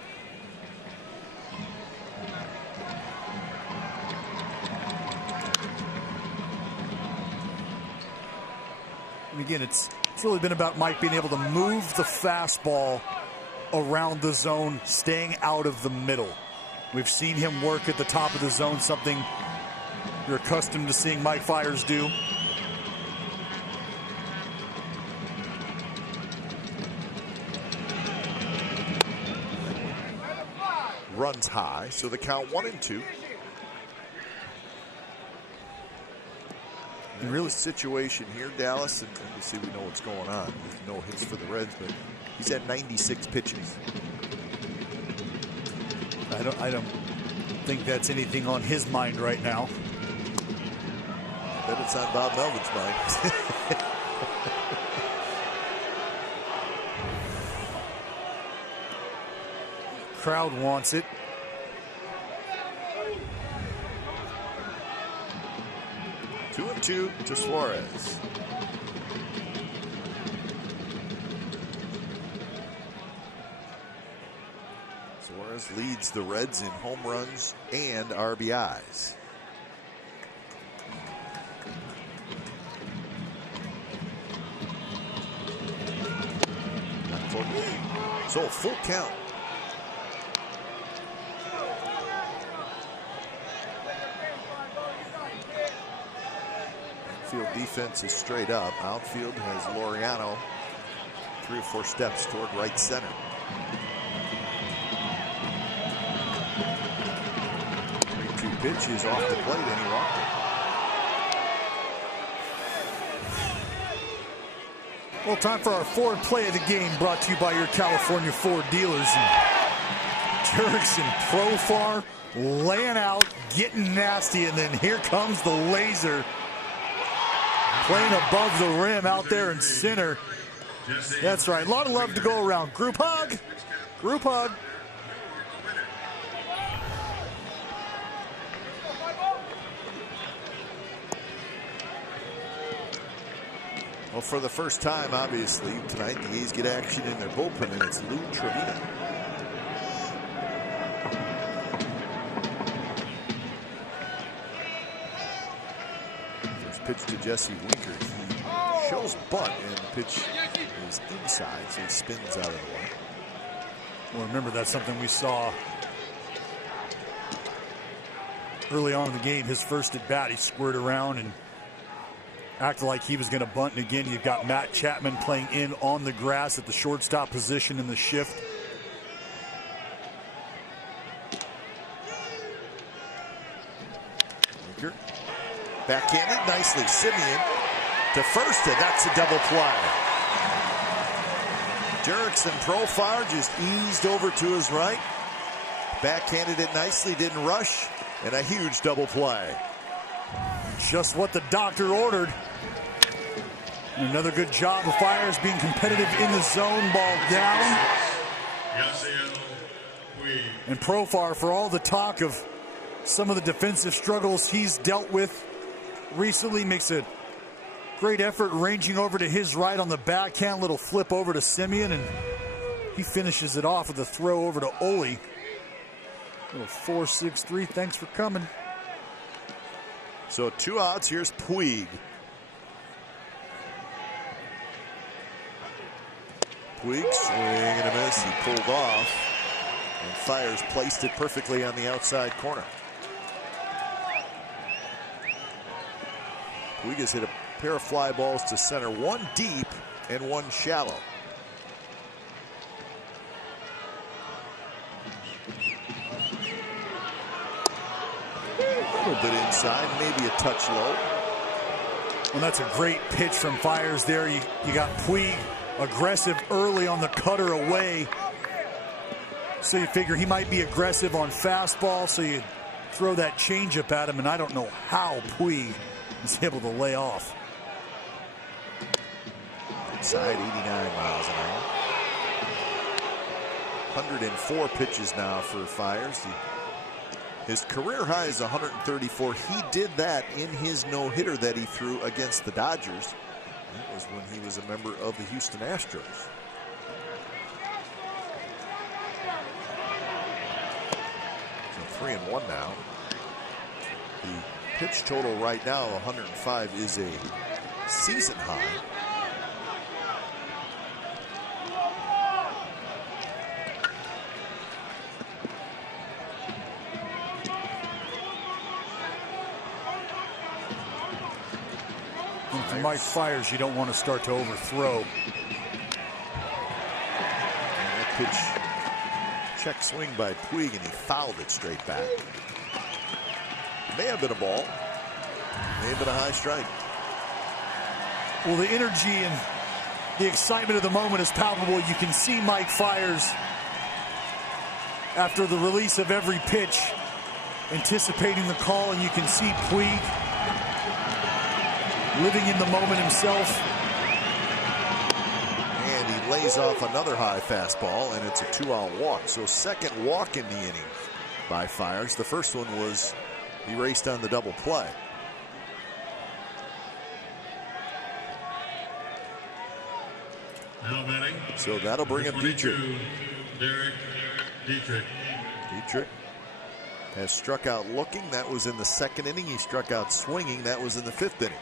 And again, it's really been about Mike being able to move the fastball around the zone, staying out of the middle. We've seen him work at the top of the zone, something you're accustomed to seeing Mike Fiers do. Runs high, so the count 1-2. And really, situation here, Dallas, and obviously we know what's going on. There's no hits for the Reds, but he's had 96 pitches. I don't think that's anything on his mind right now. I bet it's on Bob Melvin's mind. Crowd wants it. Two and two to Suarez. Suarez leads the Reds in home runs and RBIs. So full count. Infield defense is straight up. Outfield has Laureano 3 or 4 steps toward right center. 3-2 pitch is off the plate, and he walked it. Well, time for our Ford play of the game, brought to you by your California Ford dealers. Jerks and Profar laying out, getting nasty, and then here comes the laser. Playing above the rim out there in center. That's right. A lot of love to go around. Group hug. Group hug. Well, for the first time, obviously, tonight, the A's get action in their bullpen, and it's Lou Trevino. First pitch to Jesse Winker. He shows bunt, and the pitch is inside, so he spins out of the way. Well, remember, that's something we saw early on in the game. His first at bat, he squared around and acted like he was going to bunt. And again, you've got Matt Chapman playing in on the grass at the shortstop position in the shift. Winker backhanded nicely. Simeon to first, and that's a double play. Jerks and Profar just eased over to his right. Backhanded it nicely, didn't rush, and a huge double play. Just what the doctor ordered. Another good job of Fiers being competitive in the zone. Ball down. And Profar, for all the talk of some of the defensive struggles he's dealt with recently, makes a great effort ranging over to his right on the backhand. Little flip over to Simeon, and he finishes it off with a throw over to Ole. Little 4-6-3. Thanks for coming. So 2 outs. Here's Puig. Puig, swing and a miss. He pulled off, and Fiers placed it perfectly on the outside corner. Puig has hit a pair of fly balls to center, 1 deep and 1 shallow. little bit inside, maybe a touch low. Well, that's a great pitch from Fiers there. You got Puig aggressive early on the cutter away. So you figure he might be aggressive on fastball, so you throw that changeup at him, and I don't know how Puig is able to lay off. Inside 89 miles an hour. 104 pitches now for Fiers. His career high is 134. He did that in his no-hitter that he threw against the Dodgers. That was when he was a member of the Houston Astros. So 3-1 now. The pitch total right now, 105, is a season high. For Mike Fiers, you don't want to start to overthrow. And that pitch, check swing by Puig, and he fouled it straight back. May have been a ball. May have been a high strike. Well, the energy and the excitement of the moment is palpable. You can see Mike Fiers, after the release of every pitch, anticipating the call, and you can see Puig living in the moment himself. And he lays off another high fastball, and it's a 2-out walk. So second walk in the inning by Fiers. The first one was erased on the double play. Now batting. So that'll bring him Dietrich. Derek Dietrich. Dietrich has struck out looking. That was in the second inning. He struck out swinging. That was in the fifth inning.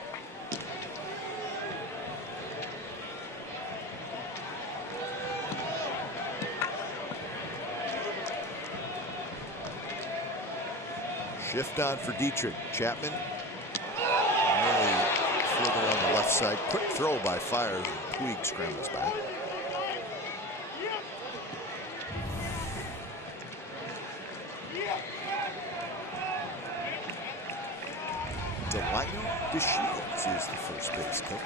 Shift on for Dietrich. Chapman nearly further on the left side. Quick throw by Fiers. Puig scrambles back. Delino DeShields is the first base coach.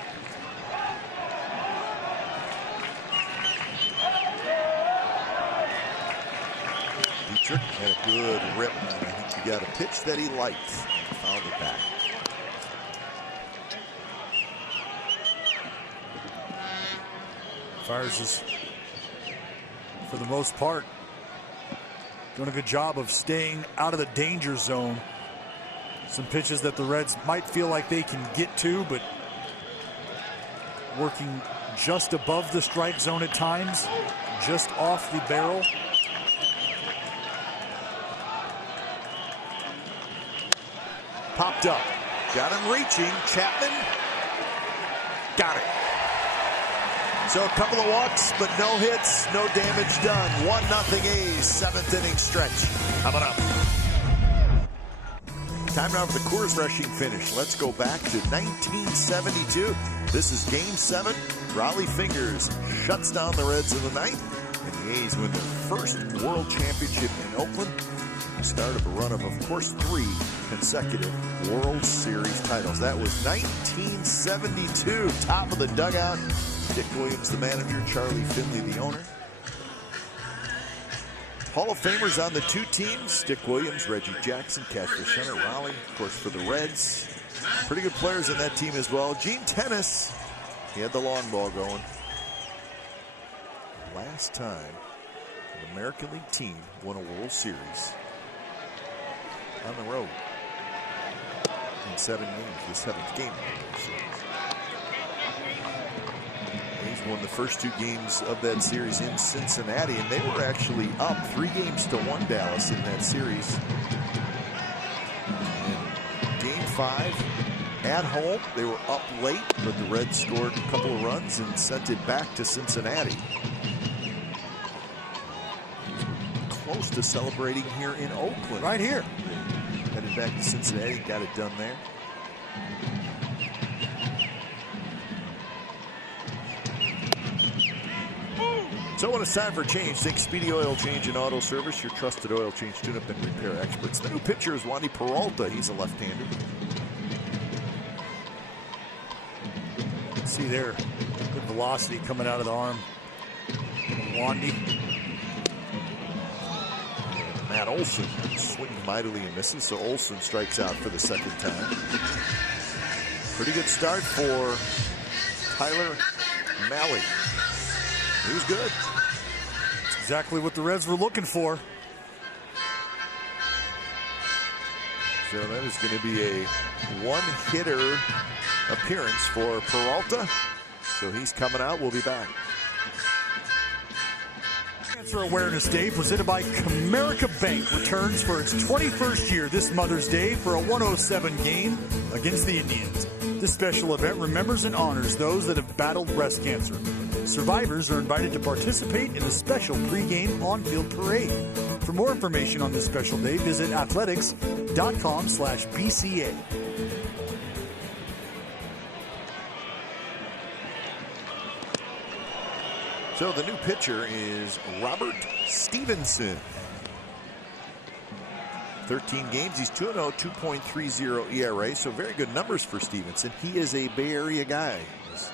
Dietrich had a good rip, and I think he got a pitch that he liked and fouled it back. Fiers is, for the most part, doing a good job of staying out of the danger zone. Some pitches that the Reds might feel like they can get to, but working just above the strike zone at times, just off the barrel. Popped up. Got him reaching. Chapman. Got it. So a couple of walks, but no hits, no damage done. 1-0 A's, seventh inning stretch. Coming up. Time now for the Coors rushing finish. Let's go back to 1972. This is Game 7. Raleigh Fingers shuts down the Reds in the ninth, and the A's win their first World Championship in Oakland. The start of a run of course, 3 consecutive World Series titles. That was 1972. Top of the dugout. Dick Williams, the manager. Charlie Finley, the owner. Hall of Famers on the two teams. Dick Williams, Reggie Jackson, Cashville Center, Raleigh. Of course, for the Reds. Pretty good players in that team as well. Gene Tennis, he had the long ball going. Last time an American League team won a World Series on the road in 7 games, the 7th game of the World Series. He's won the first 2 games of that series in Cincinnati, and they were actually up 3-1 Dallas in that series. In Game 5 at home, they were up late, but the Reds scored a couple of runs and sent it back to Cincinnati. Close to celebrating here in Oakland. Right here. Headed back to Cincinnati, got it done there. So when it's time for change, think Speedy Oil Change and Auto Service, your trusted oil change tune-up and repair experts. The new pitcher is Wandy Peralta. He's a left-hander. See there, good velocity coming out of the arm. Wandy. Matt Olson swinging mightily and misses, so Olson strikes out for the second time. Pretty good start for Tyler Malley. He was good. That's exactly what the Reds were looking for. So that is going to be a one-hitter appearance for Peralta. So he's coming out. We'll be back. Cancer Awareness Day presented by Comerica Bank returns for its 21st year this Mother's Day for a 107 game against the Indians. This special event remembers and honors those that have battled breast cancer. Survivors are invited to participate in a special pregame on-field parade. For more information on this special day, visit athletics.com/BCA. So the new pitcher is Robert Stevenson. 13 games, he's 2-0, 2.30 ERA, so very good numbers for Stevenson. He is a Bay Area guy. He's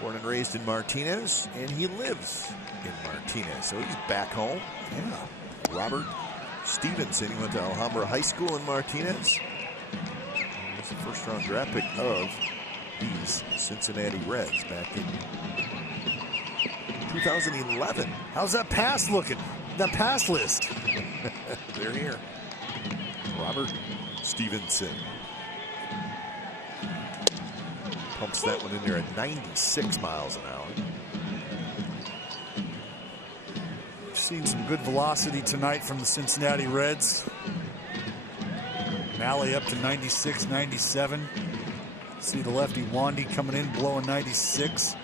born and raised in Martinez, and he lives in Martinez, so he's back home. Yeah, Robert Stevenson, he went to Alhambra High School in Martinez. He was the first-round draft pick of these Cincinnati Reds back in 2011. How's that pass looking? That pass list. They're here. Robert Stevenson. Pumps that one in there at 96 miles an hour. Seen some good velocity tonight from the Cincinnati Reds. Malley up to 96, 97. See the lefty Wandy coming in, blowing 96.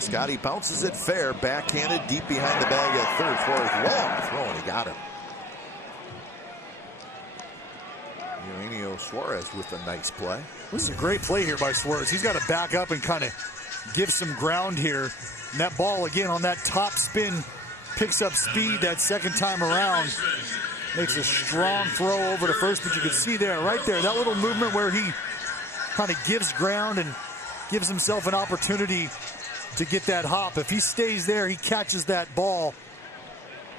Scotty bounces it fair, backhanded, deep behind the bag at third. Flores long throw, and he got him. Eugenio Suarez with a nice play. This is a great play here by Suarez. He's got to back up and kind of give some ground here. And that ball, again, on that top spin, picks up speed that second time around. Makes a strong throw over to first, but you can see there, right there, that little movement where he kind of gives ground and gives himself an opportunity to get that hop. If he stays there, he catches that ball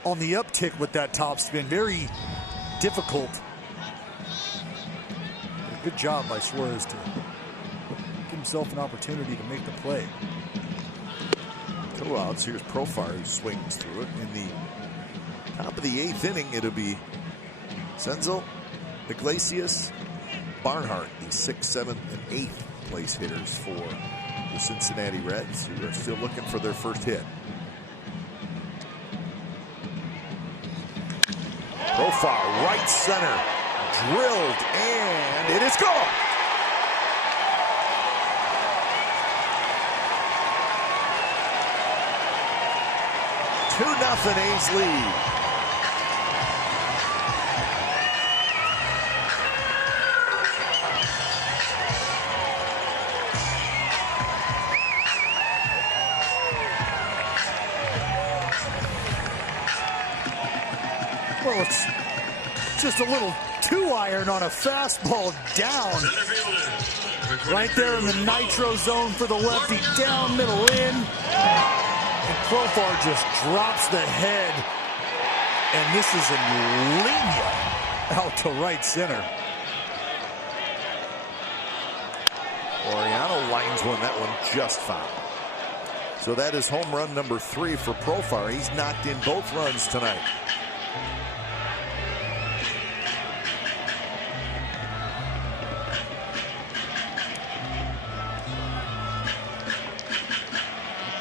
on the uptick with that top spin. Very difficult. Good job by Suarez to give himself an opportunity to make the play. 2 outs. Here's Profar who swings through it. In the top of the 8th inning, it'll be Senzel, Iglesias, Barnhart, the 6th, 7th, and 8th place hitters for the Cincinnati Reds, who are still looking for their first hit. Profar, right center, drilled, and it is gone. Two 2-0 A's lead. Well, it's just a little 2-iron on a fastball down. Right there in the nitro zone for the lefty, down middle in. And Profar just drops the head. And this is a linear out to right center. Oriano lines that one just foul. So that is home run number 3 for Profar. He's knocked in both runs tonight.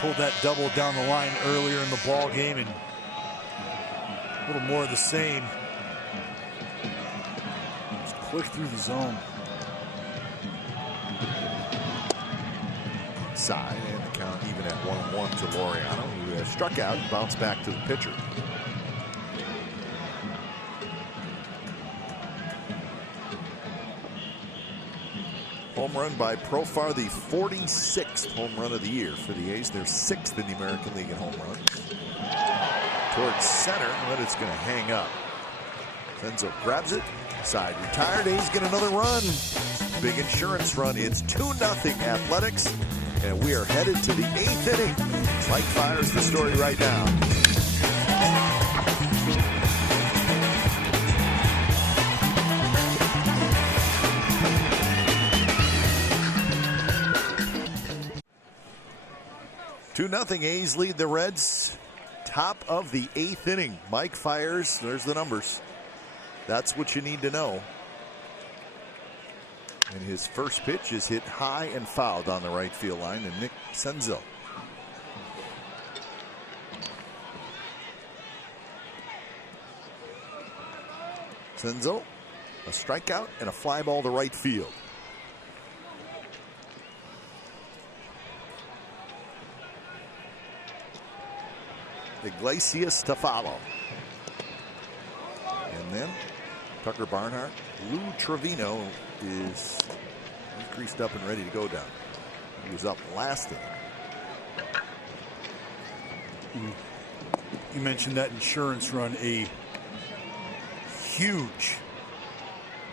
Pulled that double down the line earlier in the ball game, and a little more of the same. Just quick through the zone. Side, and the count even at 1-1 to Laureano, who struck out and bounced back to the pitcher. Home run by Profar, the 46th home run of the year for the A's. They're 6th in the American League in home runs. Towards center, but it's going to hang up. Senzel grabs it. Side retired. A's get another run. Big insurance run. It's 2-0 Athletics. And we are headed to the 8th inning. Mike Fiers the story right now. Nothing. A's lead the Reds. Top of the 8th inning. Mike Fiers. There's the numbers. That's what you need to know. And his first pitch is hit high and fouled on the right field line. And Nick Senzel. Senzel, a strikeout and a fly ball to right field. Iglesias to follow. And then Tucker Barnhart. Lou Trevino is creased up and ready to go down. He was up last inning. You mentioned that insurance run, a huge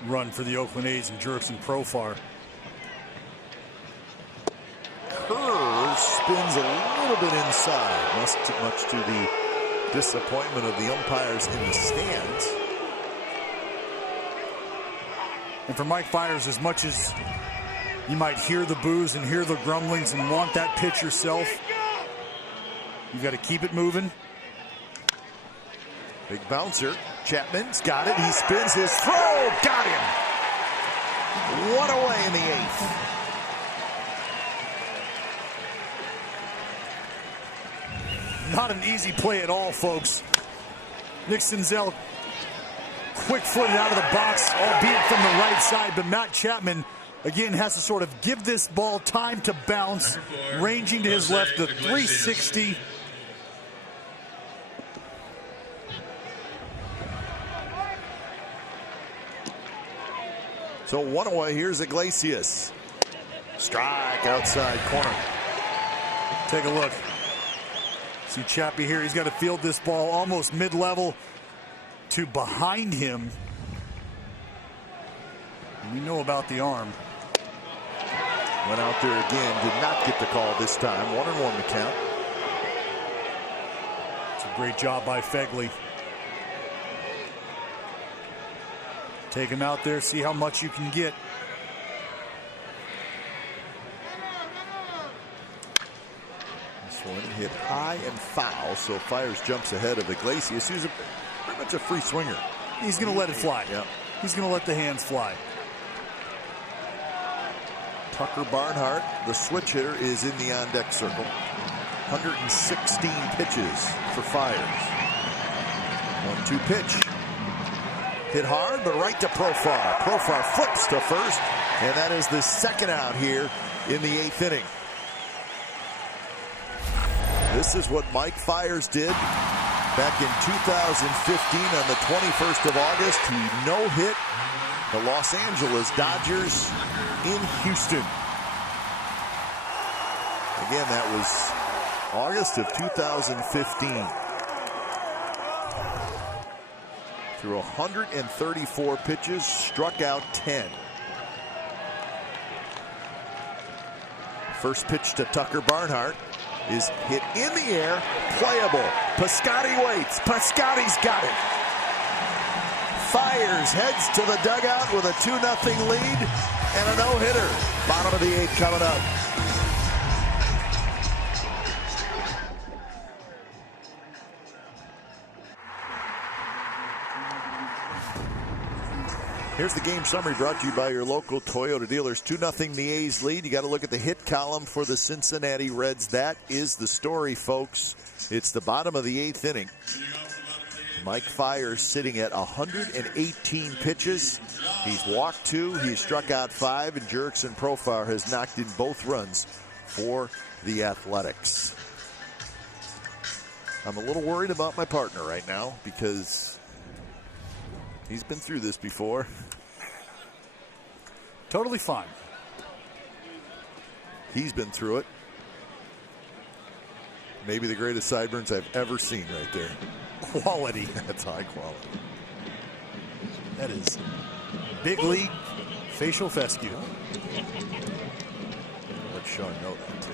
run for the Oakland A's and Jurickson Profar. Curve spins a little bit inside, much to the disappointment of the umpires in the stands. And for Mike Fiers, as much as you might hear the boos and hear the grumblings and want that pitch yourself, you've got to keep it moving. Big bouncer. Chapman's got it. He spins his throw. Got him. One away in the 8th. Not an easy play at all, folks. Nick Senzel, quick-footed out of the box, albeit from the right side, but Matt Chapman, again, has to sort of give this ball time to bounce, ranging to his left, the 360. So one away. Here's Iglesias. Strike outside corner. Take a look. See Chappie here. He's got to field this ball almost mid-level to behind him. We know about the arm. Went out there again. Did not get the call this time. 1-1 the count. It's a great job by Fegley. Take him out there, see how much you can get. This one hit high and foul, so Fiers jumps ahead of Iglesias. He's pretty much a free swinger. He's going to let it fly. Yeah. He's going to let the hands fly. Tucker Barnhart, the switch hitter, is in the on-deck circle. 116 pitches for Fiers. 1-2 pitch. Hit hard, but right to Profar. Profar flips to first, and that is the second out here in the 8th inning. This is what Mike Fiers did back in 2015 on the 21st of August. He no-hit the Los Angeles Dodgers in Houston. Again, that was August of 2015. Through 134 pitches, struck out 10. First pitch to Tucker Barnhart is hit in the air, playable. Piscotty waits. Piscotty's got it. Fiers heads to the dugout with a 2-0 lead and a no-hitter. Bottom of the 8th coming up. Here's the game summary brought to you by your local Toyota dealers. 2-0 the A's lead. You got to look at the hit column for the Cincinnati Reds. That is the story, folks. It's the bottom of the 8th inning. Mike Fiers sitting at 118 pitches. He's walked 2. He's struck out 5. And Jurickson Profar has knocked in both runs for the Athletics. I'm a little worried about my partner right now because he's been through this before. Totally fine. He's been through it. Maybe the greatest sideburns I've ever seen right there. Quality. That's high quality. That is big league facial fescue. Let Sean know that too.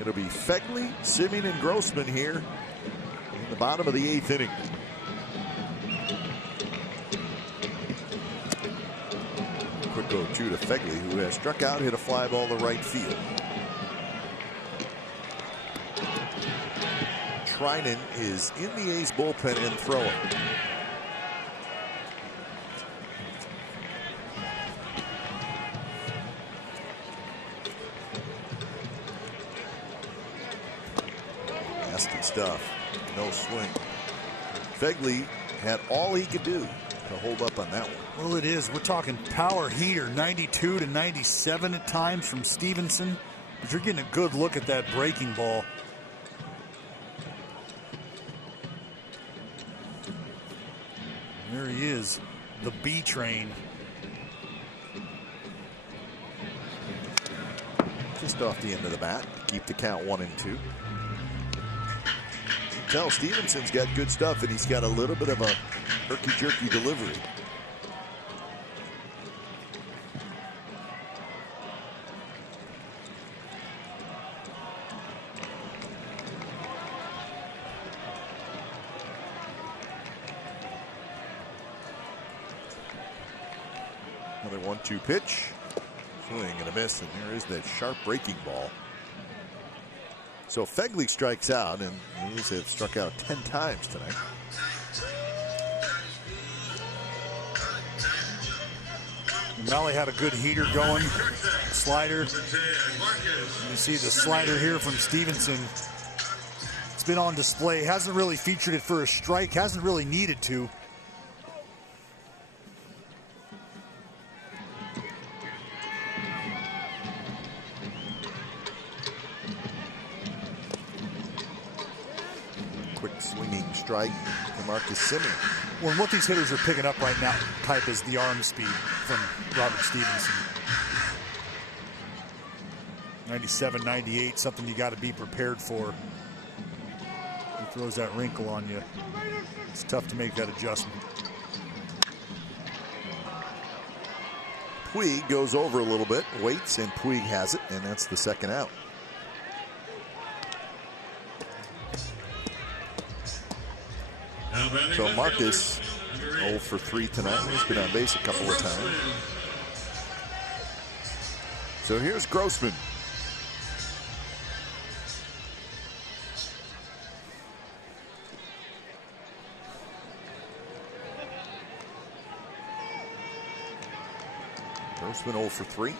It'll be Fegley, Simeon, and Grossman here in the bottom of the 8th inning. Quick 0-2 to Fegley, who has struck out, hit a fly ball to right field. Trinan is in the A's bullpen and throwing. Nasty stuff. No swing. Fegley had all he could do to hold up on that one. Well, it is. We're talking power heater, 92 to 97 at times from Stevenson. But you're getting a good look at that breaking ball. There he is, the B train. Just off the end of the bat to keep the count 1-2. Tell Stevenson's got good stuff, and he's got a little bit of a herky-jerky delivery. Another 1-2 pitch. Swing and a miss, and there is that sharp breaking ball. So Fegley strikes out, and he's have struck out 10 times tonight. Malley had a good heater going. Slider. You see the slider here from Stevenson. It's been on display. Hasn't really featured it for a strike. Hasn't really needed to. Strike to Marcus Simeon. Well, what these hitters are picking up right now type is the arm speed from Robert Stevenson. 97, 98, something you got to be prepared for. He throws that wrinkle on you. It's tough to make that adjustment. Puig goes over a little bit, waits, and Puig has it, and that's the second out. So Marcus 0 for 3 tonight. He's been on base a couple of times. So here's Grossman. Grossman 0 for 3.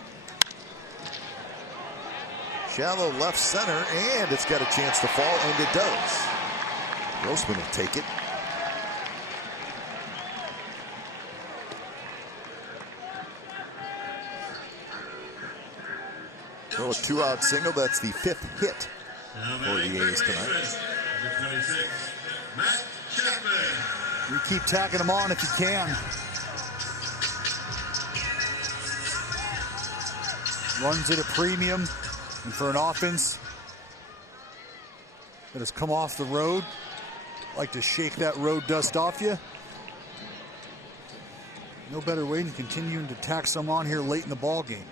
Shallow left center, and it's got a chance to fall, and it does. Grossman will take it. So a 2-out single. That's the 5th hit for the A's tonight. You keep tacking them on if you can. Runs at a premium, and for an offense that has come off the road, like to shake that road dust off you. No better way than continuing to tack some on here late in the ball game.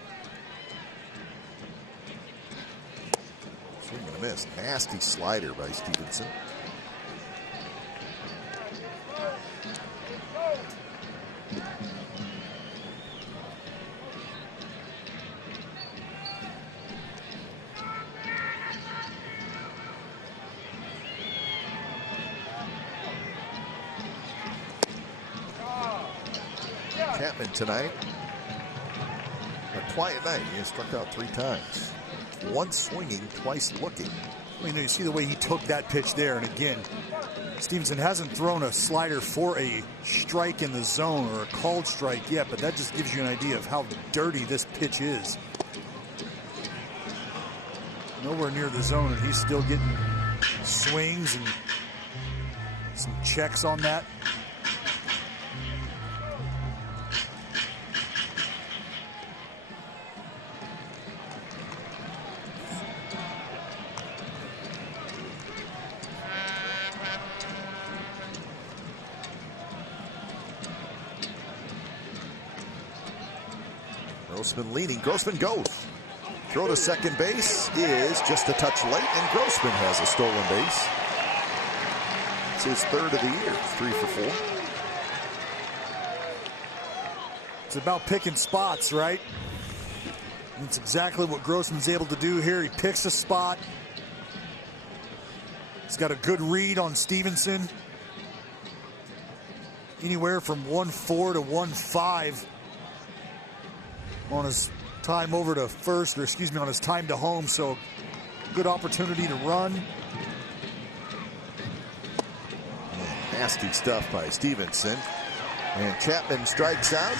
Swing and a miss. Nasty slider by Stevenson. Chapman tonight, a quiet night. He has struck out 3 times. Once swinging, twice looking. Well, you see the way he took that pitch there, and again, Stevenson hasn't thrown a slider for a strike in the zone or a called strike yet, but that just gives you an idea of how dirty this pitch is. Nowhere near the zone, and he's still getting swings and some checks on that. Grossman leading. Grossman goes. Throw to second base is just a touch late, and Grossman has a stolen base. It's his third of the year. 3 for 4. It's about picking spots, right? That's exactly what Grossman's able to do here. He picks a spot. He's got a good read on Stevenson. Anywhere from 1.4 to 1.5 on his time over to first, or excuse me, on his time to home. So good opportunity to run. Nasty stuff by Stevenson. And Chapman strikes out.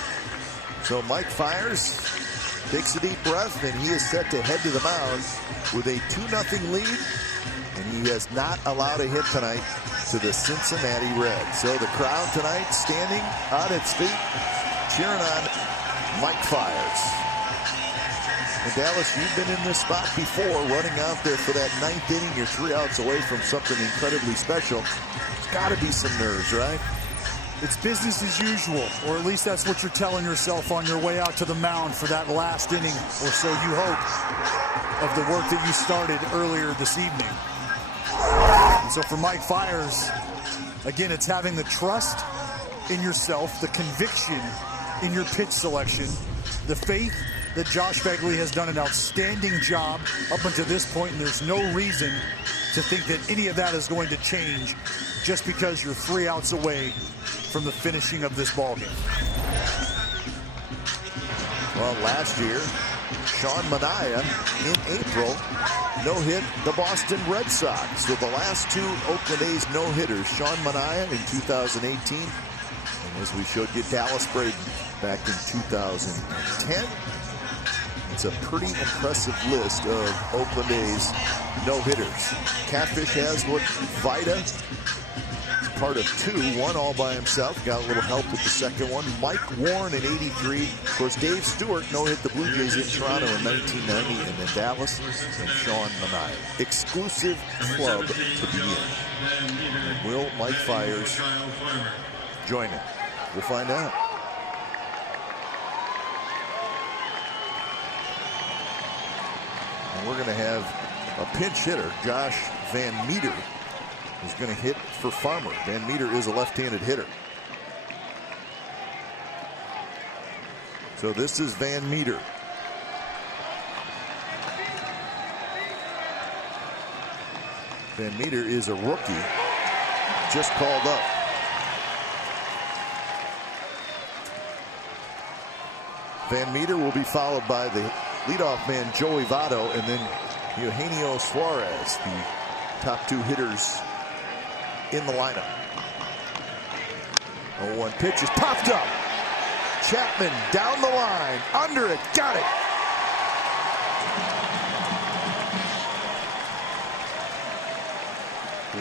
So Mike Fiers takes a deep breath, and he is set to head to the mound with a 2-0 lead. And he has not allowed a hit tonight to the Cincinnati Reds. So the crowd tonight standing on its feet, cheering on Mike Fiers. And Dallas, you've been in this spot before, running out there for that 9th inning. You're 3 outs away from something incredibly special. There's got to be some nerves, right? It's business as usual, or at least that's what you're telling yourself on your way out to the mound for that last inning, or so you hope, of the work that you started earlier this evening. And so for Mike Fiers, again, it's having the trust in yourself, the conviction in your pitch selection, the faith that Josh Begley has done an outstanding job up until this point, and there's no reason to think that any of that is going to change just because you're 3 outs away from the finishing of this ballgame. Well, last year, Sean Manaea in April no-hit the Boston Red Sox. So the last 2 Oakland A's no-hitters, Sean Manaea in 2018, and as we showed you, Dallas Braden back in 2010. It's a pretty impressive list of Oakland A's no-hitters. Catfish has what Vida, part of 2, 1 all by himself. Got a little help with the second one. Mike Warren in 83. Of course, Dave Stewart no-hit the Blue Jays in Toronto in 1990, and then Dallas and Sean Manaea. Exclusive club to be in. And will Mike Fiers join him? We'll find out. And we're going to have a pinch hitter, Josh Van Meter, is going to hit for Farmer. Van Meter is a left-handed hitter. So this is Van Meter. Van Meter is a rookie, just called up. Van Meter will be followed by the leadoff man Joey Votto, and then Eugenio Suarez, the top 2 hitters in the lineup. 0-1 pitch is popped up. Chapman down the line, under it, got it.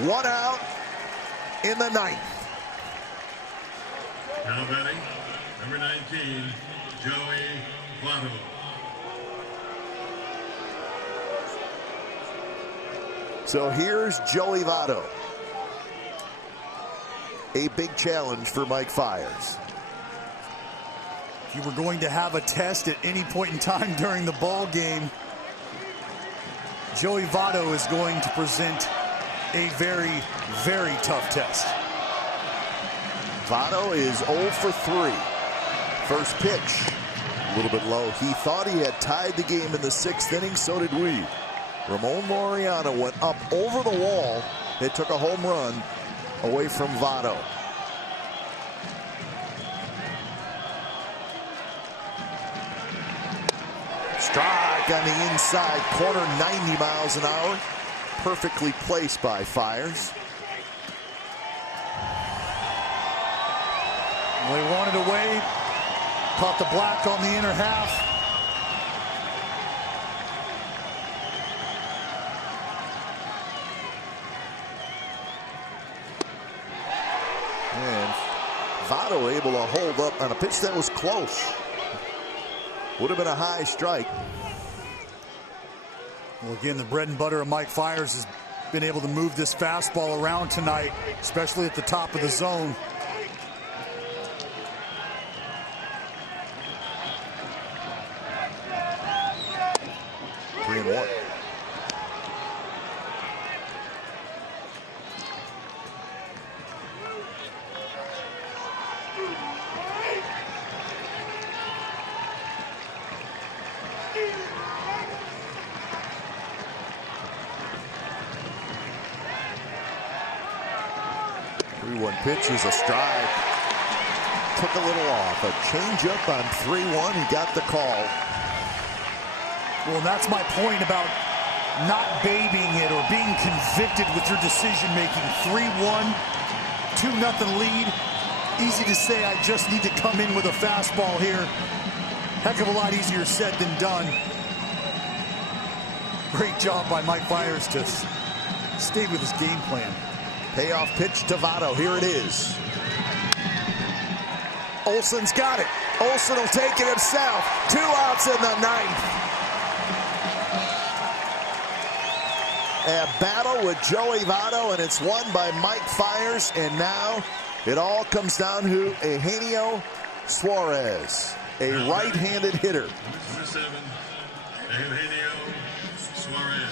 One out in the 9th. Now batting, number 19, Joey Votto. So here's Joey Votto. A big challenge for Mike Fiers. If you were going to have a test at any point in time during the ball game, Joey Votto is going to present a very, very tough test. Votto is 0 for 3. First pitch, a little bit low. He thought he had tied the game in the 6th inning, so did we. Ramon Laureano went up over the wall. They took a home run away from Votto. Strike on the inside corner, 90 miles an hour. Perfectly placed by Fiers. Well, he wanted away, caught the black on the inner half. And Votto able to hold up on a pitch that was close. Would have been a high strike. Well, again, the bread and butter of Mike Fiers has been able to move this fastball around tonight, especially at the top of the zone. 3-1. Pitch is a strike. Took a little off. A changeup on 3-1. He got the call. Well, that's my point about not babying it or being convicted with your decision making. 3-1, 2-0 lead. Easy to say I just need to come in with a fastball here. Heck of a lot easier said than done. Great job by Mike Fiers to stay with his game plan. Payoff pitch to Votto. Here it is. Olson's got it. Olson will take it himself. 2 outs in the 9th. A battle with Joey Votto, and it's won by Mike Fiers. And now it all comes down to Eugenio Suarez, a right-handed hitter. Number 7, Eugenio Suarez.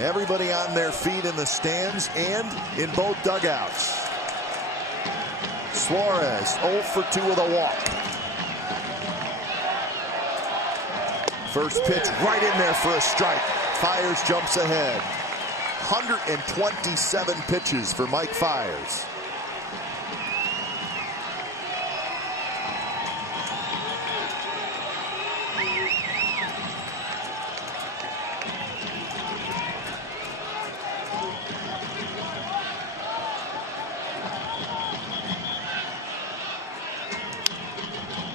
Everybody on their feet in the stands and in both dugouts. Suarez 0 for 2 with a walk. First pitch right in there for a strike. Fiers jumps ahead. 127 pitches for Mike Fiers.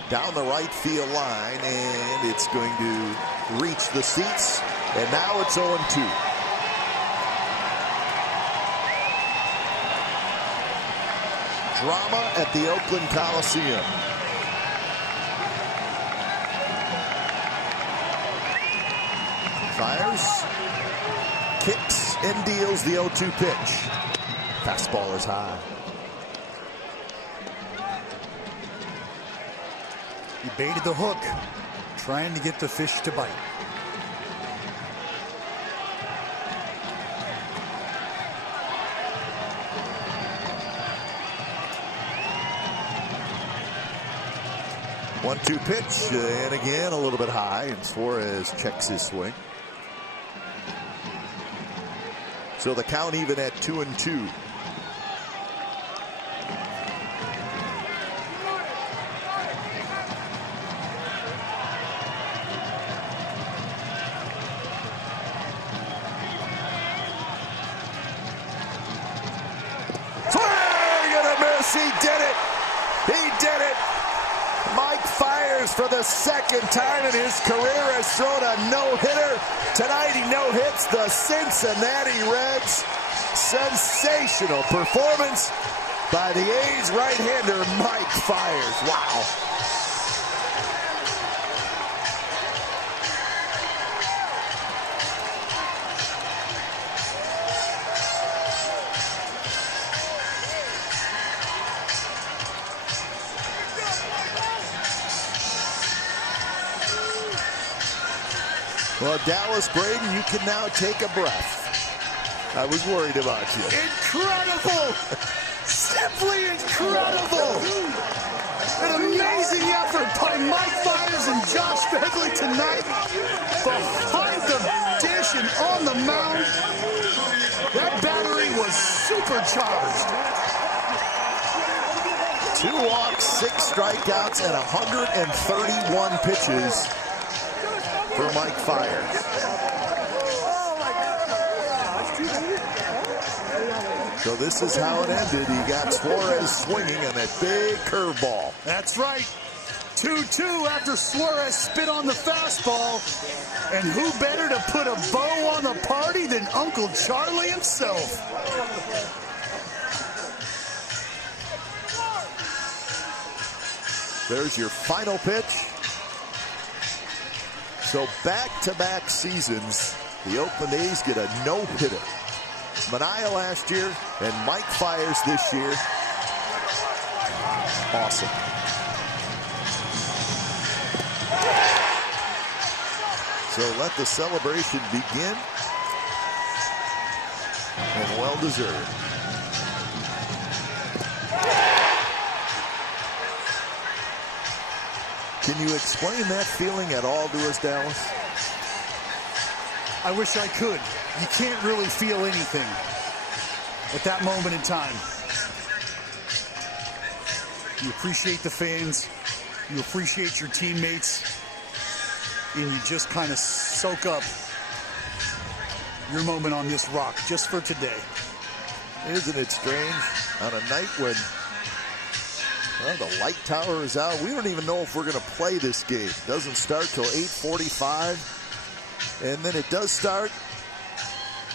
Down the right field line, and it's going to reach the seats, and now it's 0-2. Drama at the Oakland Coliseum. Fiers kicks and deals the 0-2 pitch. Fastball is high. He baited the hook, trying to get the fish to bite. One-two pitch, and again a little bit high, and Suarez checks his swing. So the count even at 2-2. He did it. He did it. Mike Fiers, for the second time in his career, has thrown a no-hitter. Tonight he no-hits the Cincinnati Reds. Sensational performance by the A's right-hander Mike Fiers. Wow. Well, Dallas Braden, you can now take a breath. I was worried about you. Incredible! Simply incredible! An amazing effort by Mike Fiers and Josh Begley tonight. Behind the dish and on the mound. That battery was supercharged. 2 walks, 6 strikeouts, and 131 pitches for Mike Fiers. So this is how it ended. He got Suarez swinging on that big curveball. That's right. 2-2 after Suarez spit on the fastball. And who better to put a bow on the party than Uncle Charlie himself? There's your final pitch. So back-to-back seasons, the Oakland A's get a no-hitter. Manaea last year and Mike Fiers this year. Awesome. So let the celebration begin. And well deserved. Can you explain that feeling at all to us, Dallas? I wish I could. You can't really feel anything at that moment in time. You appreciate the fans, you appreciate your teammates, and you just kind of soak up your moment on this rock just for today. Isn't it strange? On a night when the light tower is out, we don't even know if we're going to play this game. It doesn't start till 8:45, and then it does start,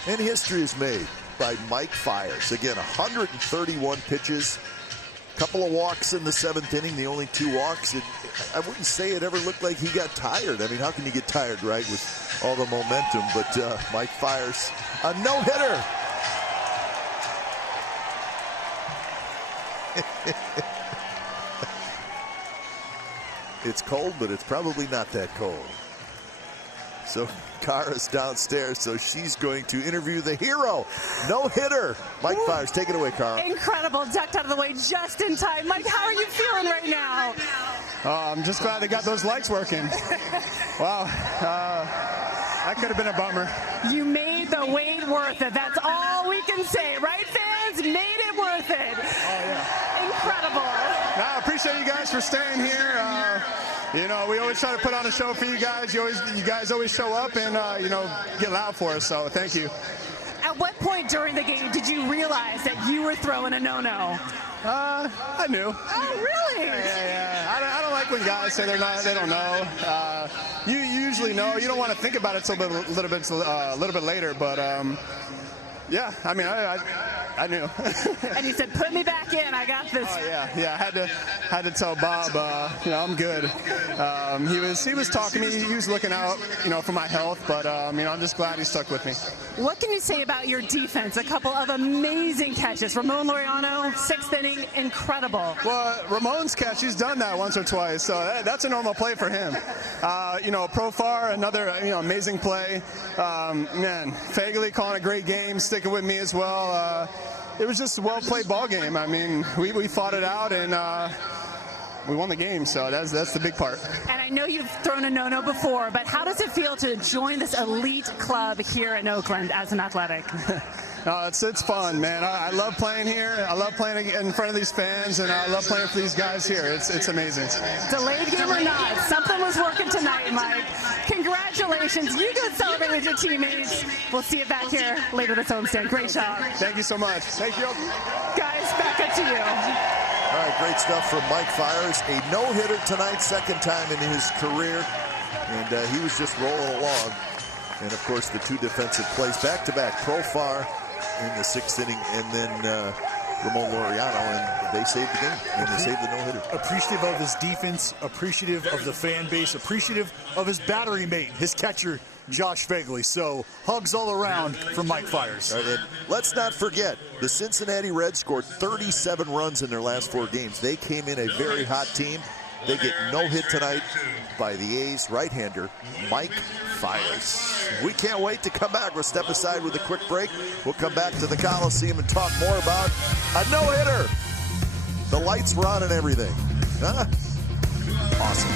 and history is made by Mike Fiers. Again, 131 pitches, a couple of walks in the 7th inning, the only 2 walks. I wouldn't say it ever looked like he got tired. I mean, how can you get tired, right, with all the momentum? But Mike Fiers, a no-hitter. It's cold, but it's probably not that cold. So Kara's downstairs, so she's going to interview the hero. No-hitter. Mike Fiers, take it away, Kara. Incredible. Ducked out of the way just in time. Mike, how are you feeling right now? I'm just glad they got those lights working. Wow. That could have been a bummer. You made the wait worth it. That's all we can say. Right, fans? Made it worth it. Oh, yeah. Incredible. No, I appreciate you guys for staying here. You know, we always try to put on a show for you guys. You guys always show up and, you know, get loud for us. So thank you. At what point during the game did you realize that you were throwing a no-no? I knew. Oh, really? Yeah. I don't like when guys say they don't know. You usually know. You don't want to think about it a little bit later. But yeah, I mean, I knew. And he said, "Put me back in. I got this." Oh yeah. I had to tell Bob, you know, I'm good. He was talking to me. He was looking out, you know, for my health. But you know, I'm just glad he stuck with me. What can you say about your defense? A couple of amazing catches. Ramon Laureano, 6th inning, incredible. Well, Ramon's catch, he's done that once or twice, so that's a normal play for him. You know, Profar, another amazing play. Man, Fagley calling a great game, sticking with me as well. It was just a well-played ball game. I mean, we fought it out and we won the game, so that's the big part. And I know you've thrown a no-no before, but how does it feel to join this elite club here in Oakland as an Athletic? It's fun, man. I love playing here. I love playing in front of these fans, and I love playing for these guys here. It's amazing. Delayed game or not, something was working tonight, Mike. Congratulations. You go celebrate with your teammates. We'll see you back here later this homestand. Great job. Thank you so much. Thank you. Guys, back up to you. All right, great stuff from Mike Fiers. A no-hitter tonight, 2nd time in his career. And he was just rolling along. And, of course, the 2 defensive plays back-to-back. Profar in the 6th inning, and then Ramon Laureano, and they saved the game, and they saved the no-hitter. Appreciative of his defense, appreciative of the fan base, appreciative of his battery mate, his catcher, Josh Fagley. So hugs all around from Mike Fiers. All right, and let's not forget, the Cincinnati Reds scored 37 runs in their last 4 games. They came in a very hot team. They get no hit tonight by the A's right-hander, Mike Fiers. We can't wait to come back. We'll step aside with a quick break. We'll come back to the Coliseum and talk more about a no-hitter. The lights were on and everything. Huh? Awesome.